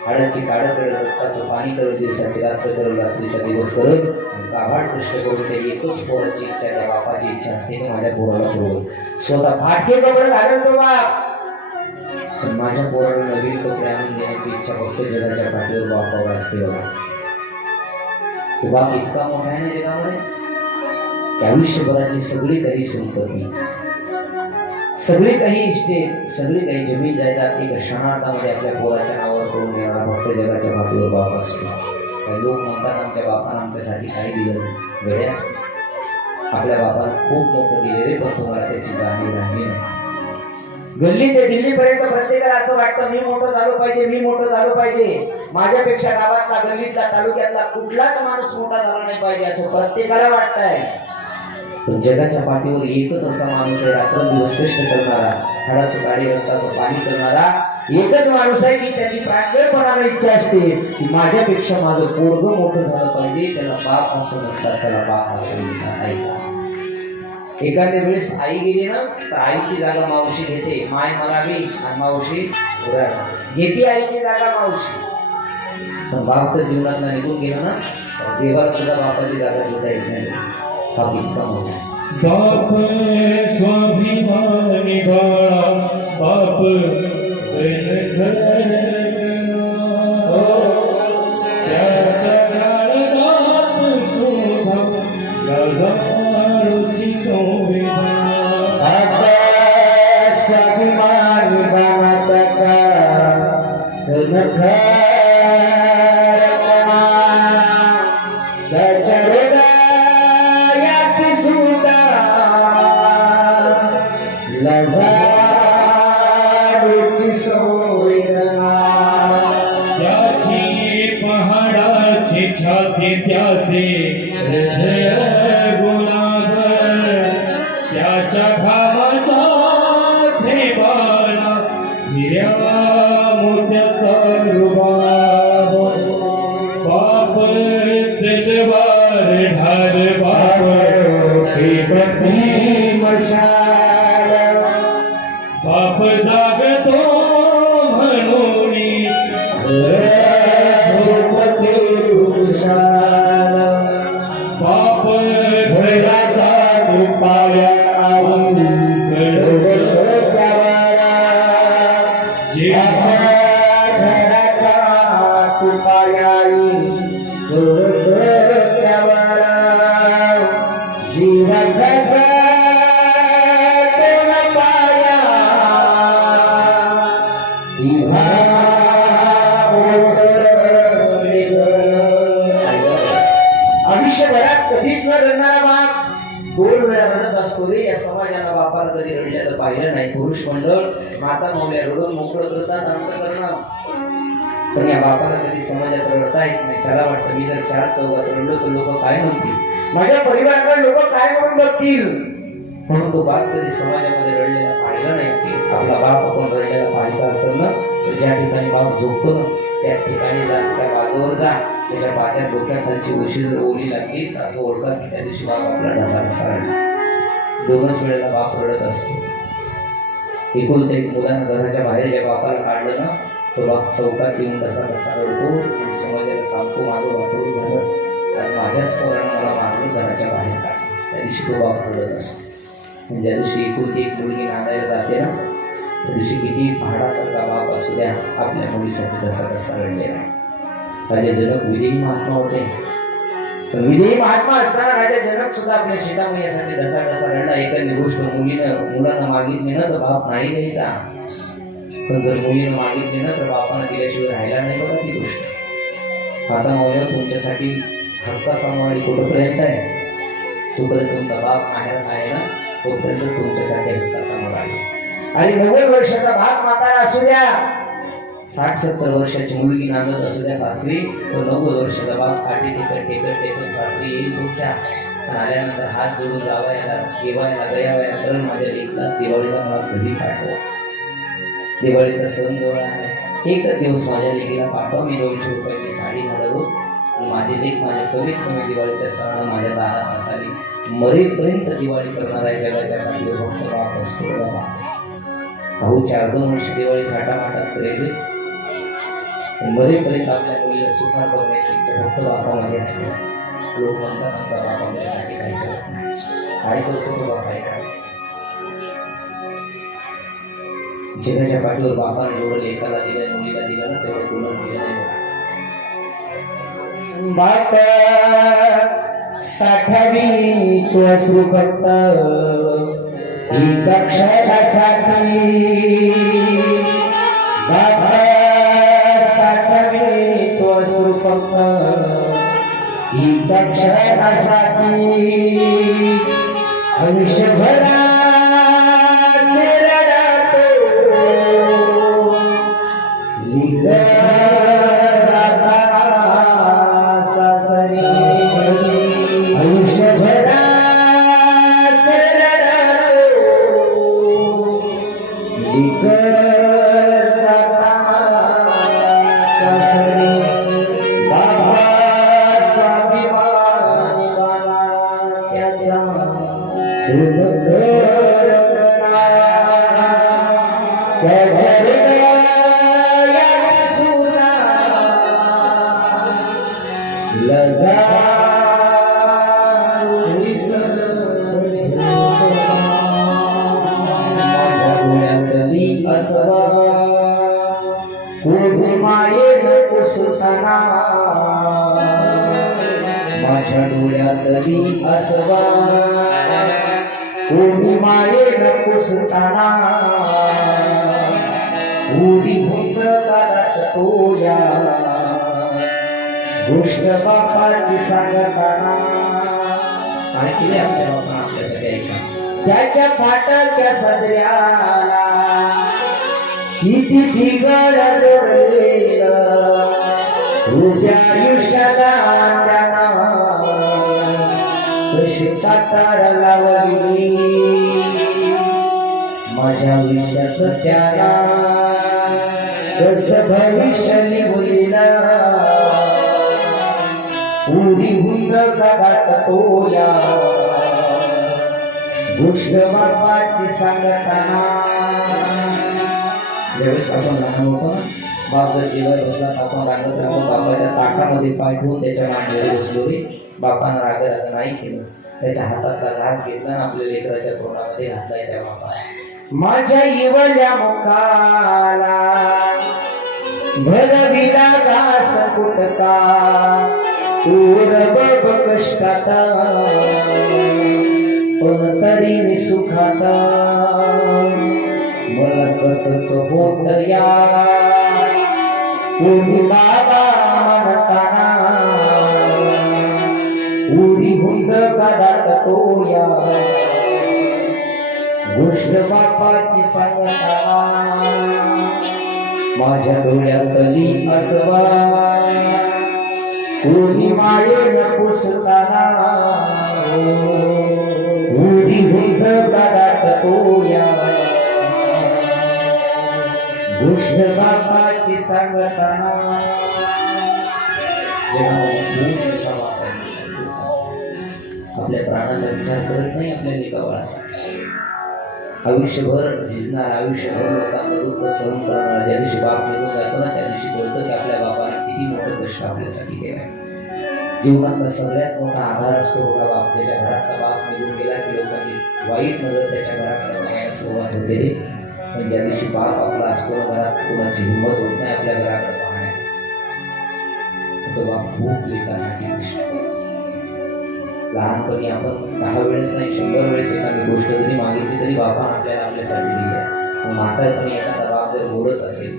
हाडाची काढ करत, रक्ताचं पाणी करत, दिवसाची रात्र करत, रात्रीचा दिवस करत, गाभाड कष्ट करून त्या एकच पोराची इच्छा, त्या बापाची इच्छा असते की माझ्या पोराला पुरवल. स्वतः फाटके कपडे घालेल तो बाप, पण माझ्या पोराला नवीन कपडे आणून देण्याची इच्छा फक्त जगाच्या पाठीवर बापावर असते बघा. तो बाप इतका मोठा आहे ना जगामध्ये, आयुष्यभराची सगळी काही संपत्ती, सगळी काही इस्टेट, सगळी काही जमीन जायदाद एका क्षणार्धामध्ये आपल्या पोराच्या नावावर करून घेणारा फक्त जगाच्या पाठीवर बाप असतो. काही लोक म्हणतात आमच्या बापानं आमच्यासाठी काही दिलं नाही. गड्या, आपल्या बापानं खूप मोठं दिलेले, पण तुम्हाला त्याची जाणीव राहिली नाही. गल्ली ते दिल्लीपर्यंत प्रत्येकाला असं वाटतं मी मोठं झालो पाहिजे, मी मोठं झालो पाहिजे. माझ्यापेक्षा गावातला, गल्लीतला, तालुक्यातला कुठलाच माणूस मोठा झाला नाही पाहिजे असं प्रत्येकाला वाटतंय. पण जगाच्या पाठीवर एकच असा माणूस आहे, रात्रंदिवस कष्ट करणारा, हाडाचं काढे रक्ताचं पाणी करणारा एकच माणूस आहे की त्याची प्राणपणाला इच्छा असते की माझ्यापेक्षा माझं पोरगं मोठं झालं पाहिजे. त्याला बाप असं म्हणतात, त्याला बाप असं म्हणतात. ऐका, एखाद्या वेळेस आई गेली ना तर आईची जागा मावशी घेते. माय म्हणावी आणि मावशी घेते आईची जागा मावशी. पण बाप जर जीवनातला निघून गेला ना तर देवाला सुद्धा बापाची जागा घेता येत नाही. बाप इतका मोठा. बाप स्वाभिमानी बाळा, बाप त्याच्या काळात शोभा लाजाळूची शोभा. स्वाभिमानी बाळाचा त्याच्या हृदयात सुद्धा लाजाळूची संवेदना. त्याची पहाडाची छाती, त्याचे हृदय गुलाब, त्याच्या घामाच्या थेंबाला हिऱ्या मोत्याचा रुबाब. बाप दिलवार ढाल, बाप प्रेमती मशाल, बाप जागतो म्हणून झोपते उशाल. बाप घराचा पाया घराचा तुपायाई जीवनाचा पाया आयुष्यभरात कधीच न रडणारा बाप 2 वेळा वेळा रडत असतो रे. या समाजाला बापाला कधी रडल्याचं पाहिलं नाही. पुरुष मंडळ माता माऊल्या रडून मोकळं करतात अंतःकरण, पण या बापाला कधी समाजात रडता येत नाही. त्याला वाटतं मी जर चार चौघात रडलो तर लोक काय म्हणतील, माझ्या परिवाराला लोक काय म्हणून बघतील. म्हणून तो बाप कधी समाजामध्ये रडलेला पाहिला नाही. की आपला बाप आपण रडलेला पाहायचा असेल ना तर ज्या ठिकाणी बाप झोपतो ना त्या ठिकाणी जा, त्या बाजूवर जा, त्याच्या बाच्या डोक्याखालची उशी जर ओली लागली तर असं ओळखा की त्या दिवशी बाप आपला ढसा ढसा रडला. दोनच वेळेला बाप रडत असतो. एकुलता एक मुलानं घराच्या बाहेर ज्या बापाला काढलं ना तो बाप चौकात येऊन ढसा ढसा रडतो आणि समाजाला सांगतो माझं वाटोळ झालं, आज माझ्याच पोरानं मला मारून घराच्या बाहेर काढलं. त्या दिवशी तो बाप रडत असतो. आणि ज्या दिवशी एकुलती एक मुलगी नांदायला जाते ना त्या दिवशी किती पहाडासारखा बाप असू द्या आपल्या मुलीसाठी ढसा ढसा रडले नाही. राजा जनक विदेही महात्मा होते, पण विदेही महात्मा असताना राजा जनक सुद्धा आपल्या सीतामयीसाठी ढसा ढसा रडला. एखादी गोष्ट मुलांना मागितली ना तर बाप नाही द्यायचा, पण जर मुलीनं मागितली ना तर बापानं दिल्याशिवाय राहायला नाही. बघा ती गोष्ट. आता माऊल्या तुमच्यासाठी हक्काचा मावळी कुठपर्यंत आहे, जोपर्यंत तुमचा बाप माहेर आहे ना तोपर्यंत तुमच्यासाठी हक्काचा मावळा आहे. आणि 90 वर्षाचा बाप म्हातारा असू द्या, 60-70 वर्षाची मुलगी नांदत असू द्या सासरी, तो 90 वर्षाचा बाप काठी टेकत टेकत टेकत सासरी येईल तुमच्या. आणि आल्यानंतर हात जोडून जावायला देवायला गयावया कारण माझ्या लेकला दिवाळीला मला घरी पाठवा. दिवाळीचा सण जवळ आहे, एकच दिवस माझ्या लेकीला पाठवा. मी 200 रुपयाची साडी घालावं आणि माझे लेक माझ्या कमीत कमी दिवाळीच्या सणाला माझ्या दारात असावी. मरेपर्यंत दिवाळी करणार आहे जगाच्या पाठीवर फक्त बाप असतो. बाबा भाऊ 4-2 वर्ष दिवाळी थाटामाटात करेल, मरेपर्यंत आपल्या मुलीला सुखार बघण्याची इच्छा फक्त बापामध्ये असते. लोक म्हणतात आमचा बाप आमच्यासाठी काही करत नाही. काय करतो तो बाप ऐका. जगाच्या पाठीवर बापाने जेवढं लेकाला दिलं मुलीला दिलं ना तेवढं कोणच दिलं नाही. बाप साठावी तो असू फक्त एका क्षणासाठी, बाप साठावी तो असू फक्त एका क्षणासाठी, आयुष्यभराचे रडतो माझ्या डोळ्यातली असवा कोणी मायेन पुसताना, उडी भूत काढत तोया गोष्ट बापाची सांगताना. काय केले आपल्या बापानं आपल्यासाठी ऐका. त्याच्या फाटक्या सदऱ्याला किती ठिगळ जोडलेलं, उभ्या आयुष्याला त्याला कशी कातार लावली. माझ्या आयुष्याचं त्याला कसं भविष्य लिहिलं, उडी हुंद गाठ तोया गोष्ट बापाची सांगताना. ज्यावेळेस आपण लहान होतो बाप जर जेवाय बसला तर आपण रागत रागत बापाच्या ताटामध्ये पाय ठेवून त्याच्या मांडीवर बसलो रे. बापानं राग राग नाही केलं, त्याच्या हातातला घास घेतला आणि आपल्या लेकराच्या तोंडामध्ये घातलाय त्या बापाने. माझ्या इवल्या मुखाला भरविला घास कुटका, तूर बब कष्टात पण तरी मी सुखात. मला कसच होत या कोणी बाबा म्हणताना, उरी उडी हुंद गादात तोया गोष्ट बापाची सांगताना माझ्या डोळ्यातली असवा कोणी मायेन पुसताना उडी हुंद गादात तोया गोष्ट बापाची सांगताना आपल्या प्राणाचा विचार करत नाही आपल्या लेका बाळासाठी आयुष्यभर झिजणार आयुष्यभर लोकांचं दुःख सहन करणार ज्या दिवशी बाप निघून जातो ना त्या दिवशी कळतं की आपल्या बापाने किती मोठं कष्ट आपल्यासाठी केलंय जीवनातला सगळ्यात मोठा आधार असतो बघा बाप त्याच्या घरातला बाप निघून गेला की लोकांची वाईट नजर त्याच्या घराकडे बघायला सुरुवात होते पण ज्या दिवशी बाप आपला असतो ना घरात कोणाची हिंमत होत नाही आपल्या घराकडे पाहण्यात तो बाप खूप लेखासाठी कष्ट लहानपणी आपण 10 वेळेस नाही 100 वेळेस एखादी गोष्ट जरी मागितली तरी बापानं आपल्याला आपल्यासाठी दिली आहे म्हातारपणी एखादा बाप जर बोलत असेल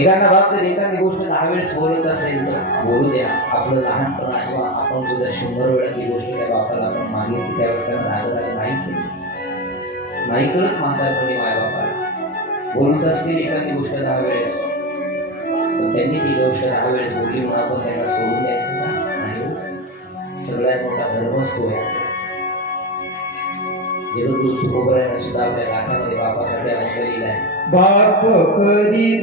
एखादा बाप जर एखादी गोष्ट 10 वेळेस बोलत असेल तर बोलू द्या आपलं लहानपण आठवा आपण सुद्धा 100 वेळा ती गोष्ट त्या बापाला आपण मागितली त्यावेळेस त्यांना रागराग नाही केली नाही कळत म्हातारपणी मायबापाला बोलत असतील एखादी गोष्ट 10 वेळेस पण त्यांनी ती गोष्ट 10 वेळेस बोलली म्हणून आपण त्यांना सोडून द्यायचं का सगळ्यात मोठा धर्मच तो आहे जगद्गुरु तुकोबरायाने सुद्धा आपल्या गाथ्यामध्ये बापासाठी अभंग लिहिलाय बाप करी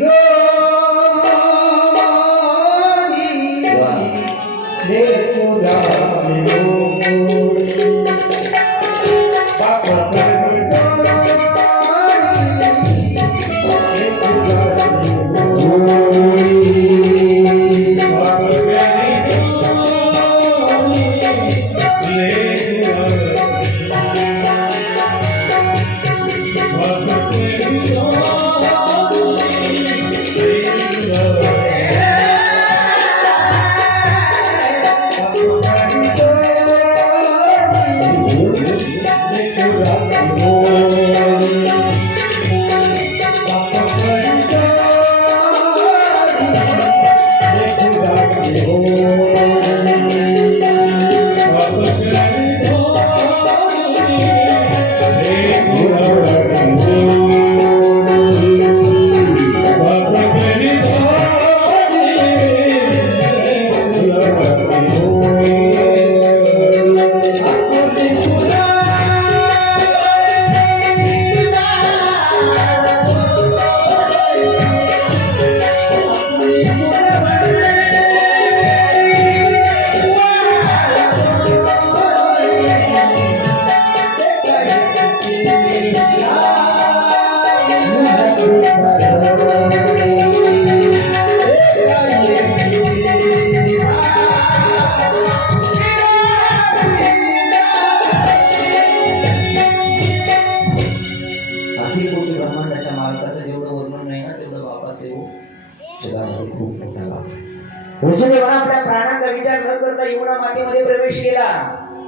जो आपल्या प्राणांचा विचार न करता येवना मातीमध्ये प्रवेश केला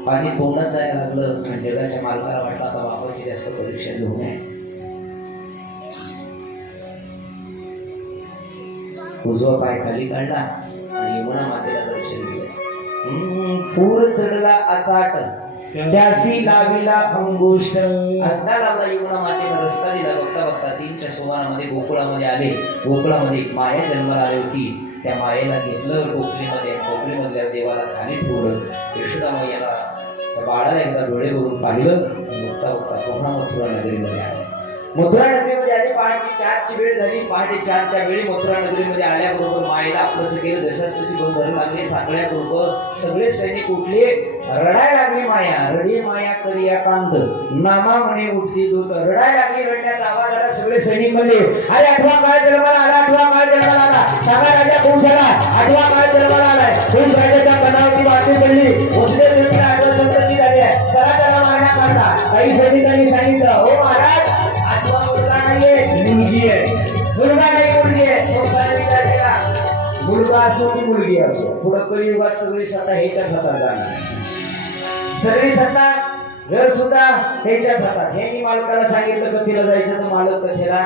पाणी तोंडात जायला लागलं जगाच्या मालकाला वाटलं आता बापाची जास्त परीक्षा घेऊ नये उजवा पाय खाली काढला आणि यमुना मातेला दर्शन दिलं पूर चढला अचाट त्यासी लाविला अंगुष्ठ अंगठा लावला यमुना मातेला रस्ता दिला बघता बघता 3च्या सुमारामध्ये गोकुळामध्ये आले गोकुळामध्ये एक माया जन्माला आली होती त्या मायेला घेतलं टोपलीमधल्या देवाला खाली ठेवलं यशोदामाईला त्या बाळाला एकदा डोळे भरून पाहिलं बघता बघता पुन्हा मथुरा नगरीमध्ये आले मथुरा नगरीमध्ये आले पहाटे 4ची वेळ झाली पहाटे 4च्या वेळी मथुरा नगरीमध्ये आल्याबरोबर मायेला आपलंसं केलं जशाच तशी बंद भरू लागले साखळ्या बरोबर सगळे सैनिक उठले रडायला लागली माया रडी माया करिया कांत नामा म्हणे उठली दूत रडायला लागली रडण्याचा आवाज आला सगळे सैनिक म्हणले अरे 8वा काळ जन्माला आला 8वा काळ जन्माला आला सागा राजा कंस आला 8वा काळ जन्माला आलाय कंस राजाच्या कणावरती बातमी पडली भोसले देवीला आगमन संतती झाली आहे चला त्याला मारण्याकरता काही सैनिकांनी सांगितलं हो महाराज 8वा मुलगा नाहीये मुलगी आहे मुलगा नाही मुलगी आहे कंसाने विचार केला मुलगा असो की मुलगी असो पुढं कलियुगात सगळी सत्ता ह्याच्याच हातात जाणार सगळी सत्ता घर सुद्धा ह्याच्याच हातात ह्यांनी मालकाला सांगितलं कथेला जायचं तर मालक कथेला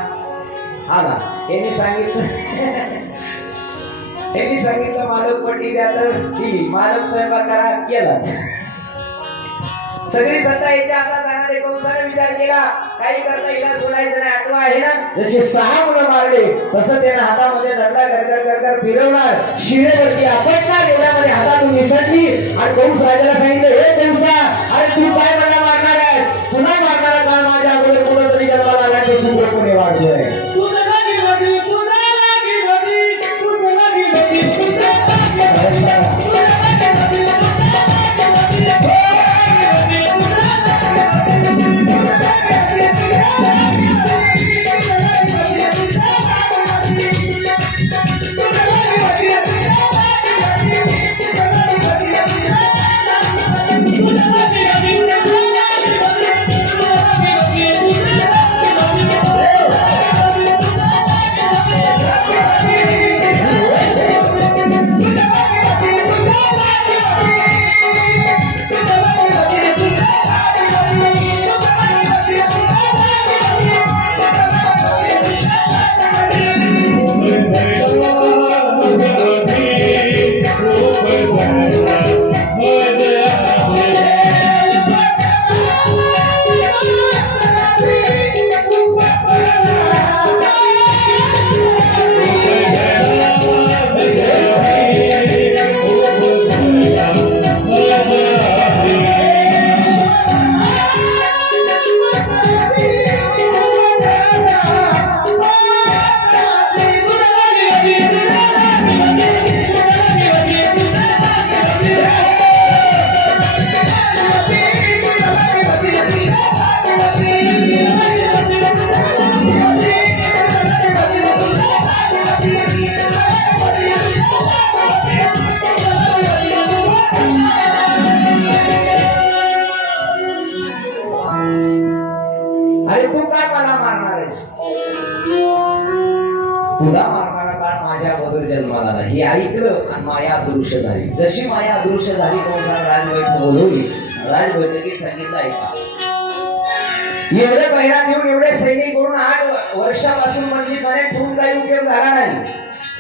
आला यांनी सांगितलं मालक पट्टी द्या तर दिली मालक स्वयंपाक करा केलाच सगळी सत्ता याच्या हातात जाणारे कंसाने विचार केला काही करता हिला सोडायचं नाही. आठवा आहे ना जसे 6 मुलं मारले तसं त्यानं हातामध्ये धरला कर फिरवणार शिळेवरती आपटणार एवढ्यामध्ये हातातून निसटली आणि कंस राजाला सांगितलं हे कंसा अरे तू काय मला मारणार आहे पुन्हा मारणारा काळ माझ्या अगोदर कुठं तरी जन्माला आला तो सुंदरपणे वाढतोय. अरे तू काय मला मारणार आहेस तुला मारणारा काळ माझ्या अगोदर जन्माला आला हे ऐकलं आणि माया अदृश्य झाली. जशी माया अदृश्य झाली कंसाने राजबैठक बोलवली. राजबैठकीत सांगितलं ऐका एवढे पहिला देऊन एवढे सैनिक करून 8 वर्षापासून मधली खाण्यात ठेवून काही उपयोग झाला नाही.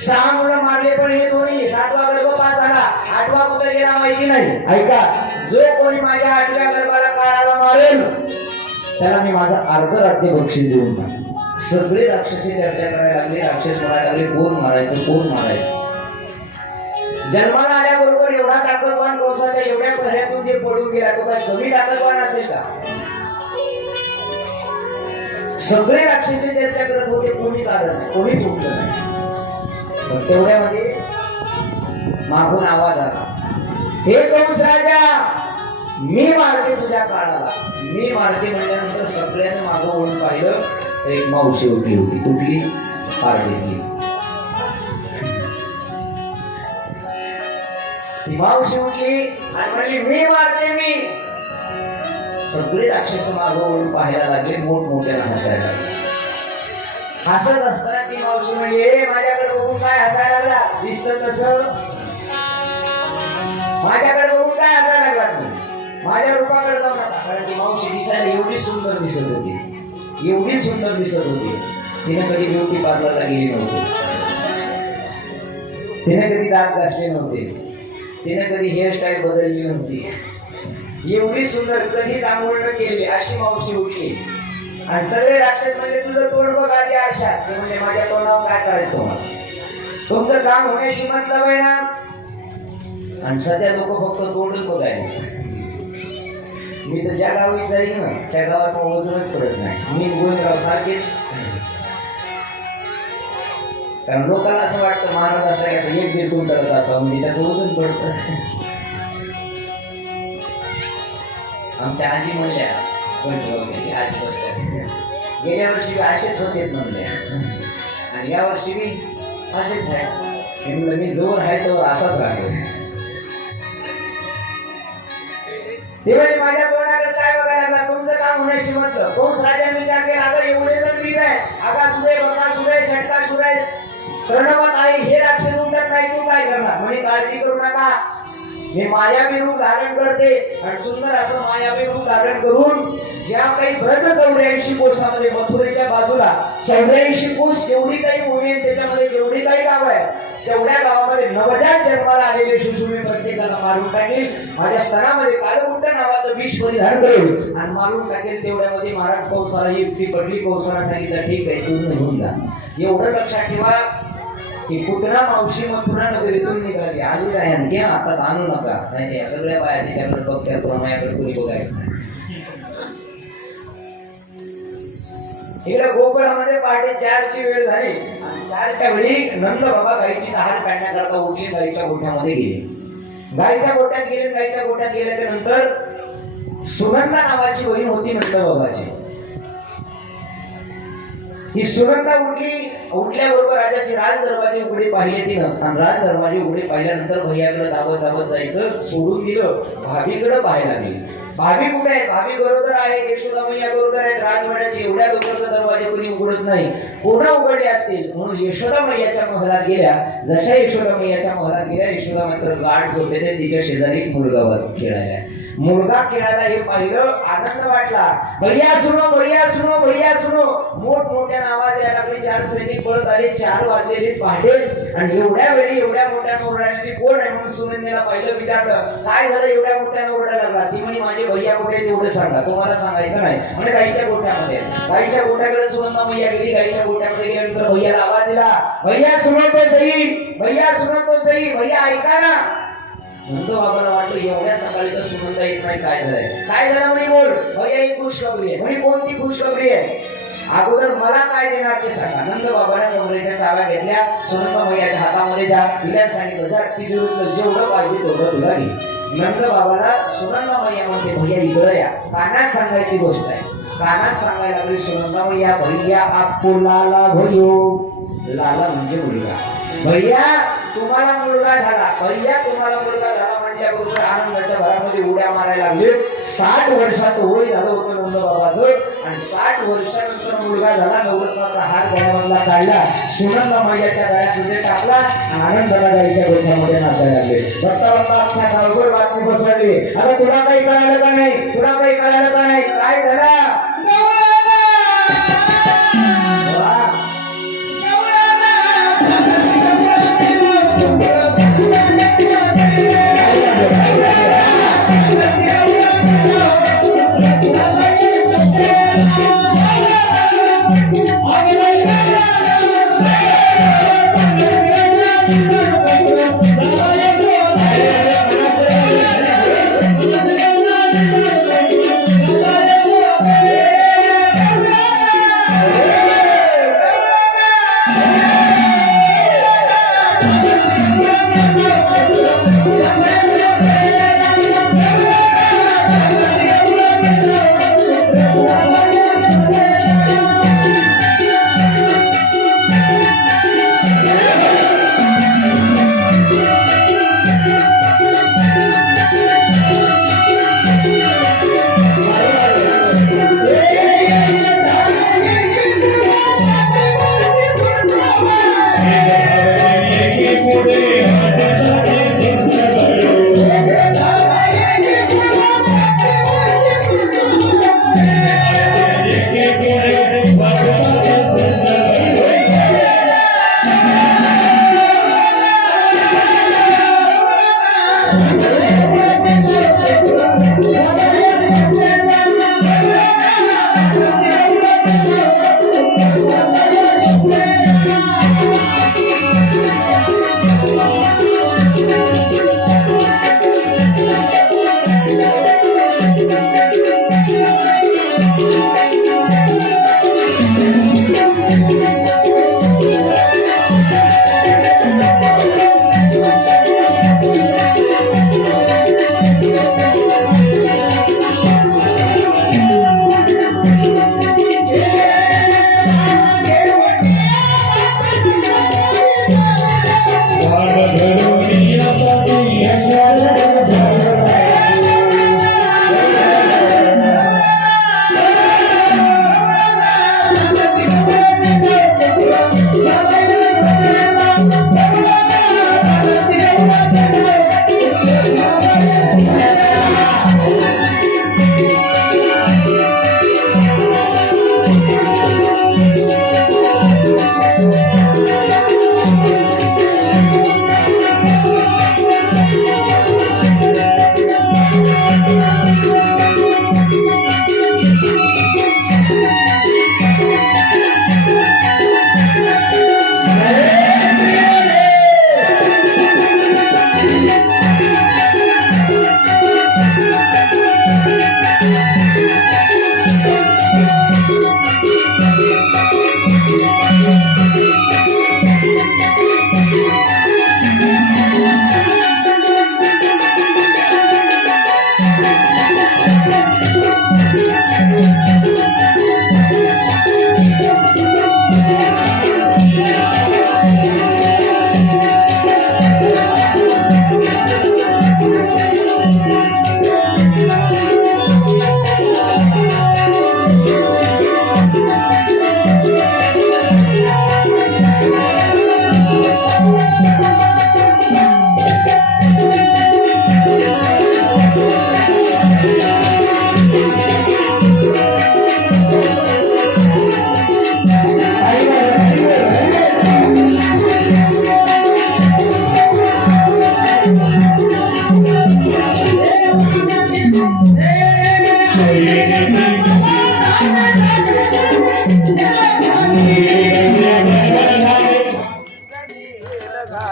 6 मुलं मारले पण हे दोन्ही 7वा गर्भपात झाला 8वा कुठे गेला माहिती नाही. ऐका जो कोणी माझ्या 8व्या गर्भाला काळाला मारेल त्याला मी माझा अर्ध राज्य बक्षीस देऊन टाकेन. सगळे राक्षसी चर्चा करायला लागले. राक्षस म्हणायला लागले कोण मारायचं. जन्माला आल्याबरोबर एवढा ताकदवान कंसाच्या एवढ्या पहऱ्यातून जे पडून गेला तो काय कमी ताकदवान असेल का. सगळे राक्षसी चर्चा करत होते कोणीच आलं नाही कोणीच उठलं नाही. पण तेवढ्यामध्ये मागून आवाज आला हे कंस राजा मी मारते तुझ्या काळाला. मी मारते म्हणल्यानंतर सगळ्यांनी मागं वळून पाहिलं तर एक मावशी उठली होती. कुठली पार्टीतली. ती मावशी उठली आणि म्हणली मी मारते मी. सगळे राक्षस मागं वळून पाहायला लागले मोठमोठ्यानं हसायला लागले. हसत असताना ती मावशी म्हणली ए माझ्याकडे बघून काय हसायला लागला दिसत तसं. माझ्याकडे बघून काय हसायला लागला तुम्ही माझ्या रूपाकडे जाऊ नका. कारण ती मावशी दिसायला एवढी सुंदर दिसत होती तिने कधी ब्युटी पार्लरला गेली नव्हती. तिने कधी दात घासले नव्हते. तिने कधी हेअरस्टाईल बदलली नव्हती. एवढी सुंदर कधीच आंघोळ न केली अशी मावशी उठली आणि सगळे राक्षस म्हणजे तुझं तोंड बघ आधी आरशात. ते म्हणजे माझ्या तोंडावर काय करायचं तुम्हाला तुमचं काम होण्याशी मतलब आहे ना. आणि सध्या लोक फक्त तोंडच बघायला. मी तर ज्या गावी जाईल ना त्या गावात वजनच करत नाही. मी गोविंदराव सारखेच. कारण लोकांना असं वाटतं महाराज असं 1-1.5 क्विंटल असावं म्हणजे त्याचं वजन पडतं. आमच्या आजी म्हणल्या आजी बसल्या गेल्या वर्षी असेच होते म्हणल्या आणि या वर्षी मी असेच आहे. मी जोर आहे तो असाच राहतो. ते म्हणजे माझ्या तोंडाकडे काय बघायला लागला तुमचं काम होण्याशी म्हटलं. कंस राजाने विचार केला अगं एवढे जण वीर आहे आगासुरे बकासुरे षटकासुरे तृणवत आहे हे राक्षस उठत नाही तू काय करणार. म्हणे काळजी करू नका मी मायावी रूप धारण करते आणि सुंदर असं मायावी रूप धारण करून ज्या काही व्रत 84 कोसामध्ये मथुरेच्या बाजूला 84 कोस जेवढी काही भूमी आहे त्याच्यामध्ये जेवढी काही गाव आहे तेवढ्या गावामध्ये नवजात जन्माला आलेले शिशु मी प्रत्येकाला मारून टाकेल, माझ्या स्तनामध्ये कालकुट्ट नावाचं विष परिधान करेल आणि मारून टाकेल. तेवढ्यामध्ये महाराज कंसाला ही युक्ती पडली. कंसाला सांगितलं ठीक आहे, तू निघून जा. एवढं लक्षात ठेवा की पुतना मावशी मथुरा नगरीतून निघाली, आली नाही आणखी, आताच आणू नका, नाही त्या सगळ्या बाया तिच्याकडे बघत्या, प्रमायाकडे कोणी बघायचं नाही. इकडे गोकुळामध्ये पहाटे 4ची वेळ झाली आणि 4च्या वेळी नंद बाबा गायीची आहार काढण्याकरता उठले, गायीच्या गोठ्यामध्ये गेले. गायीच्या गोठ्यात गेले. गायीच्या गोठ्यात गेल्याच्या नंतर सुनंदा नावाची बहीण होती नंद बाबाची. ही सुनंदा उठली. उठल्याबरोबर राजाची राज दरवाजे उघडे पाहिले तिनं आणि राज दरवाजे उघडे पाहिल्यानंतर भैयाकडे धावत धावत जायचं सोडून दिलं. भाभीकडे पाहायला लागली. भाभी कुठे आहेत? भाभी गरोदर आहे, यशोदा मैया गरोदर आहेत. राजवाड्याचे एवढ्या लवकर दरवाजे कोणी उघडत नाही, पूर्ण उघडले असतील म्हणून यशोदा मैयाच्या महलात गेल्या. जशा यशोदा मैयाच्या महलात गेल्या, यशोदा मात्र गाठ झोपेते. तिच्या शेजारी एक मुलगा खेळायला. मुलगा खेळायला हे पाहिलं, आनंद वाटला. भैया सुनो, भैया सुनो, भैया सुनो. मोठमोठ्या आवाज यायला लागले. 4 सैनिक पळत आले. 4 वाजलेले पहाटे आणि एवढ्या वेळी एवढ्या मोठ्या ओरडायला कोण आहे म्हणून सुनंदेला पाहिलं. विचारलं काय झालं, एवढ्या मोठ्यानं ओरडायला लागला? ती म्हणे माझे भैया कुठे तेवढं सांगा, तुम्हाला सांगायचं नाही. म्हणजे गाईच्या गोठ्यामध्ये. गाईच्या गोठ्याकडे सुनंदा मैया गेली. गाईच्या गोठ्यामध्ये गेल्यानंतर भैयाला आवाज दिला, भैया सुनो तो सही, भैया सुनो तो सही, भैया ऐका ना. नंद बाबाला वाटलं एवढ्या सकाळी तर सुनंदा येत नाही, काय झालंय? काय झालं म्हणे बोल. भैया एक खुशखबरी आहे. म्हणे कोणती खुशखबरी आहे? अगोदर मला काय देणार ते सांगा. नंद बाबाने कमरेच्या चाव्या घेतल्या, सुनंदा मैयाच्या हातामध्ये द्या. तिला सांगितलं जा तिथं जेवढं पाहिजे तेवढं तुला घे. नंद बाबाला सुनंदा मैया म्हणते भैया इकडे या. कानात सांगायची गोष्ट आहे. कानात सांगायला लागली सुनंदा मैया, भैया आपको लाला भयो. लाला म्हणजे मुलगा. भैया तुम्हाला मुलगा झाला. भैया तुम्हाला मुलगा झाला म्हटल्याबरोबर आनंदाच्या भरामध्ये उड्या मारायला लागले. 60 वर्षाचं वय झालं होतं नंद बाबाचं आणि 60 वर्षानंतर मुलगा झाला. नवरत्नाचा हार गळ्यामधला काढला, सुनंदा मैयाच्या गळ्यामध्ये टाकला आणि आनंदाला गाईच्या गोठ्यामध्ये नाचायला लागले. बघता बघता अख्ख्या गावभर बातमी पसरली. आता तुला काही कळालं का नाही? तुला काही कळालं का नाही? काय झालं?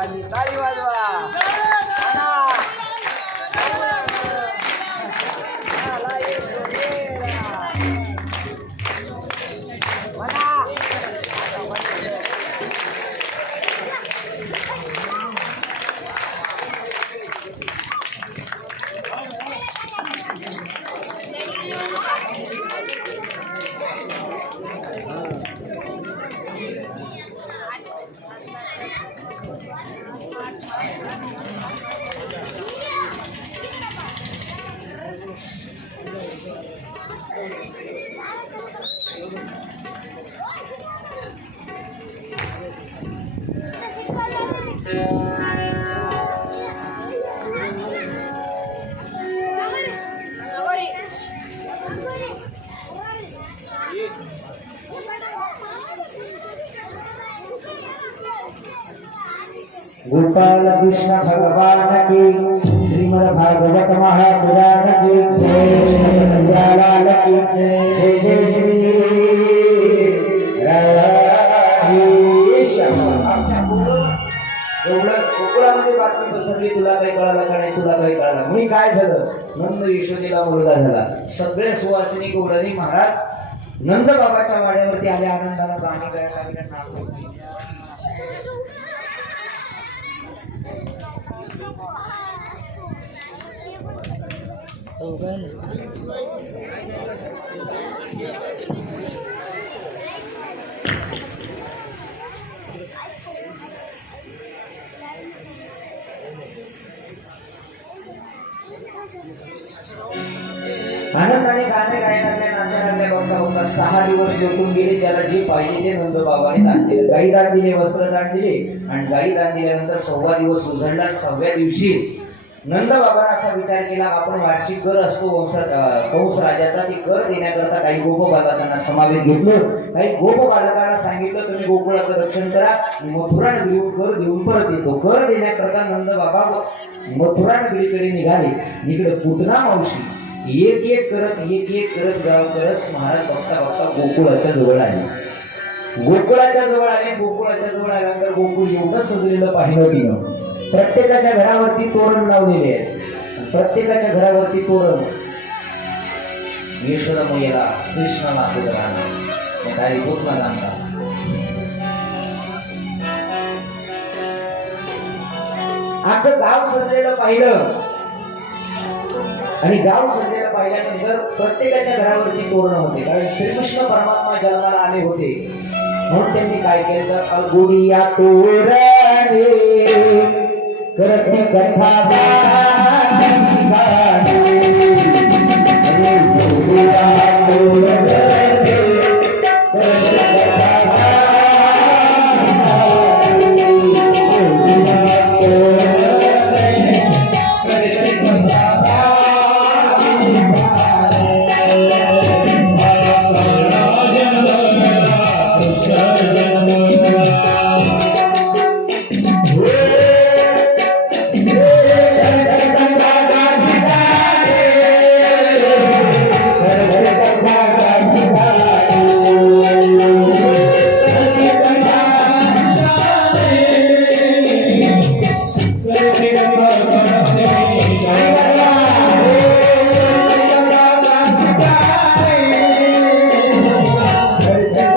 आणि ताली वाजवा गोपाल कृष्ण भगवान की श्रीमद् भागवत महापुराण की जय श्री कन्हैयालाल की जय जय श्री राधेश्याम. आमच्या गोकुळामध्ये बातमी पसरली, तुला काही कळालं का नाही, तुला काही कळालं मी काय झालं, नंद यशोदेला मुलगा झाला. सगळे सुवासिनी गौडणी महाराज नंद बाबाच्या वाड्यावरती आले, आनंदाला गाणी गायला लागले, नाचत गेले. आनंदाने गाणे गायला लागले, नाचायला लागले. बघता बघता 6 दिवस लोटून गेले. ज्याला जे पाहिजे ते नंद बाबाने दान दिले. गाई दान दिले, वस्त्र दान दिले. आणि गाई दान दिल्यानंतर 6 दिवस उजळला. 6व्या दिवशी नंद बाबांना असा विचार केला, आपण वार्षिक कर असतो कंस राजाचा, ती कर देण्याकरता काही गोप बालकांना समावेश घेतलं. काही गोप बालकांना सांगितलं, तुम्ही गोकुळाचं रक्षण करा, मथुरा नगरीहून कर देऊन परत येतो. कर देण्याकरता नंद बाबा मथुरा नगरीकडे निघाले. इकडे पूतना मावशी एक एक करत गाव करत महाराज बघता बघता गोकुळाच्या जवळ आले. गोकुळाच्या जवळ आल्यानंतर गोकुळ एवढं सजलेलं पाहिलं तिनं. प्रत्येकाच्या घरावरती तोरण लावलेले आहे. प्रत्येकाच्या घरावरती तोरण यशोदा मैयाला, कृष्णाला राहणार काही गोतला जाणता. अख्खं गाव सजलेलं पाहिलं. आणि गाव सजलेलं पाहिल्यानंतर प्रत्येकाच्या घरावरती तोरण होते, कारण श्रीकृष्ण परमात्मा जन्माला आले होते. म्हणून त्यांनी काय केलं, अगुडिया तोरणे करती कथा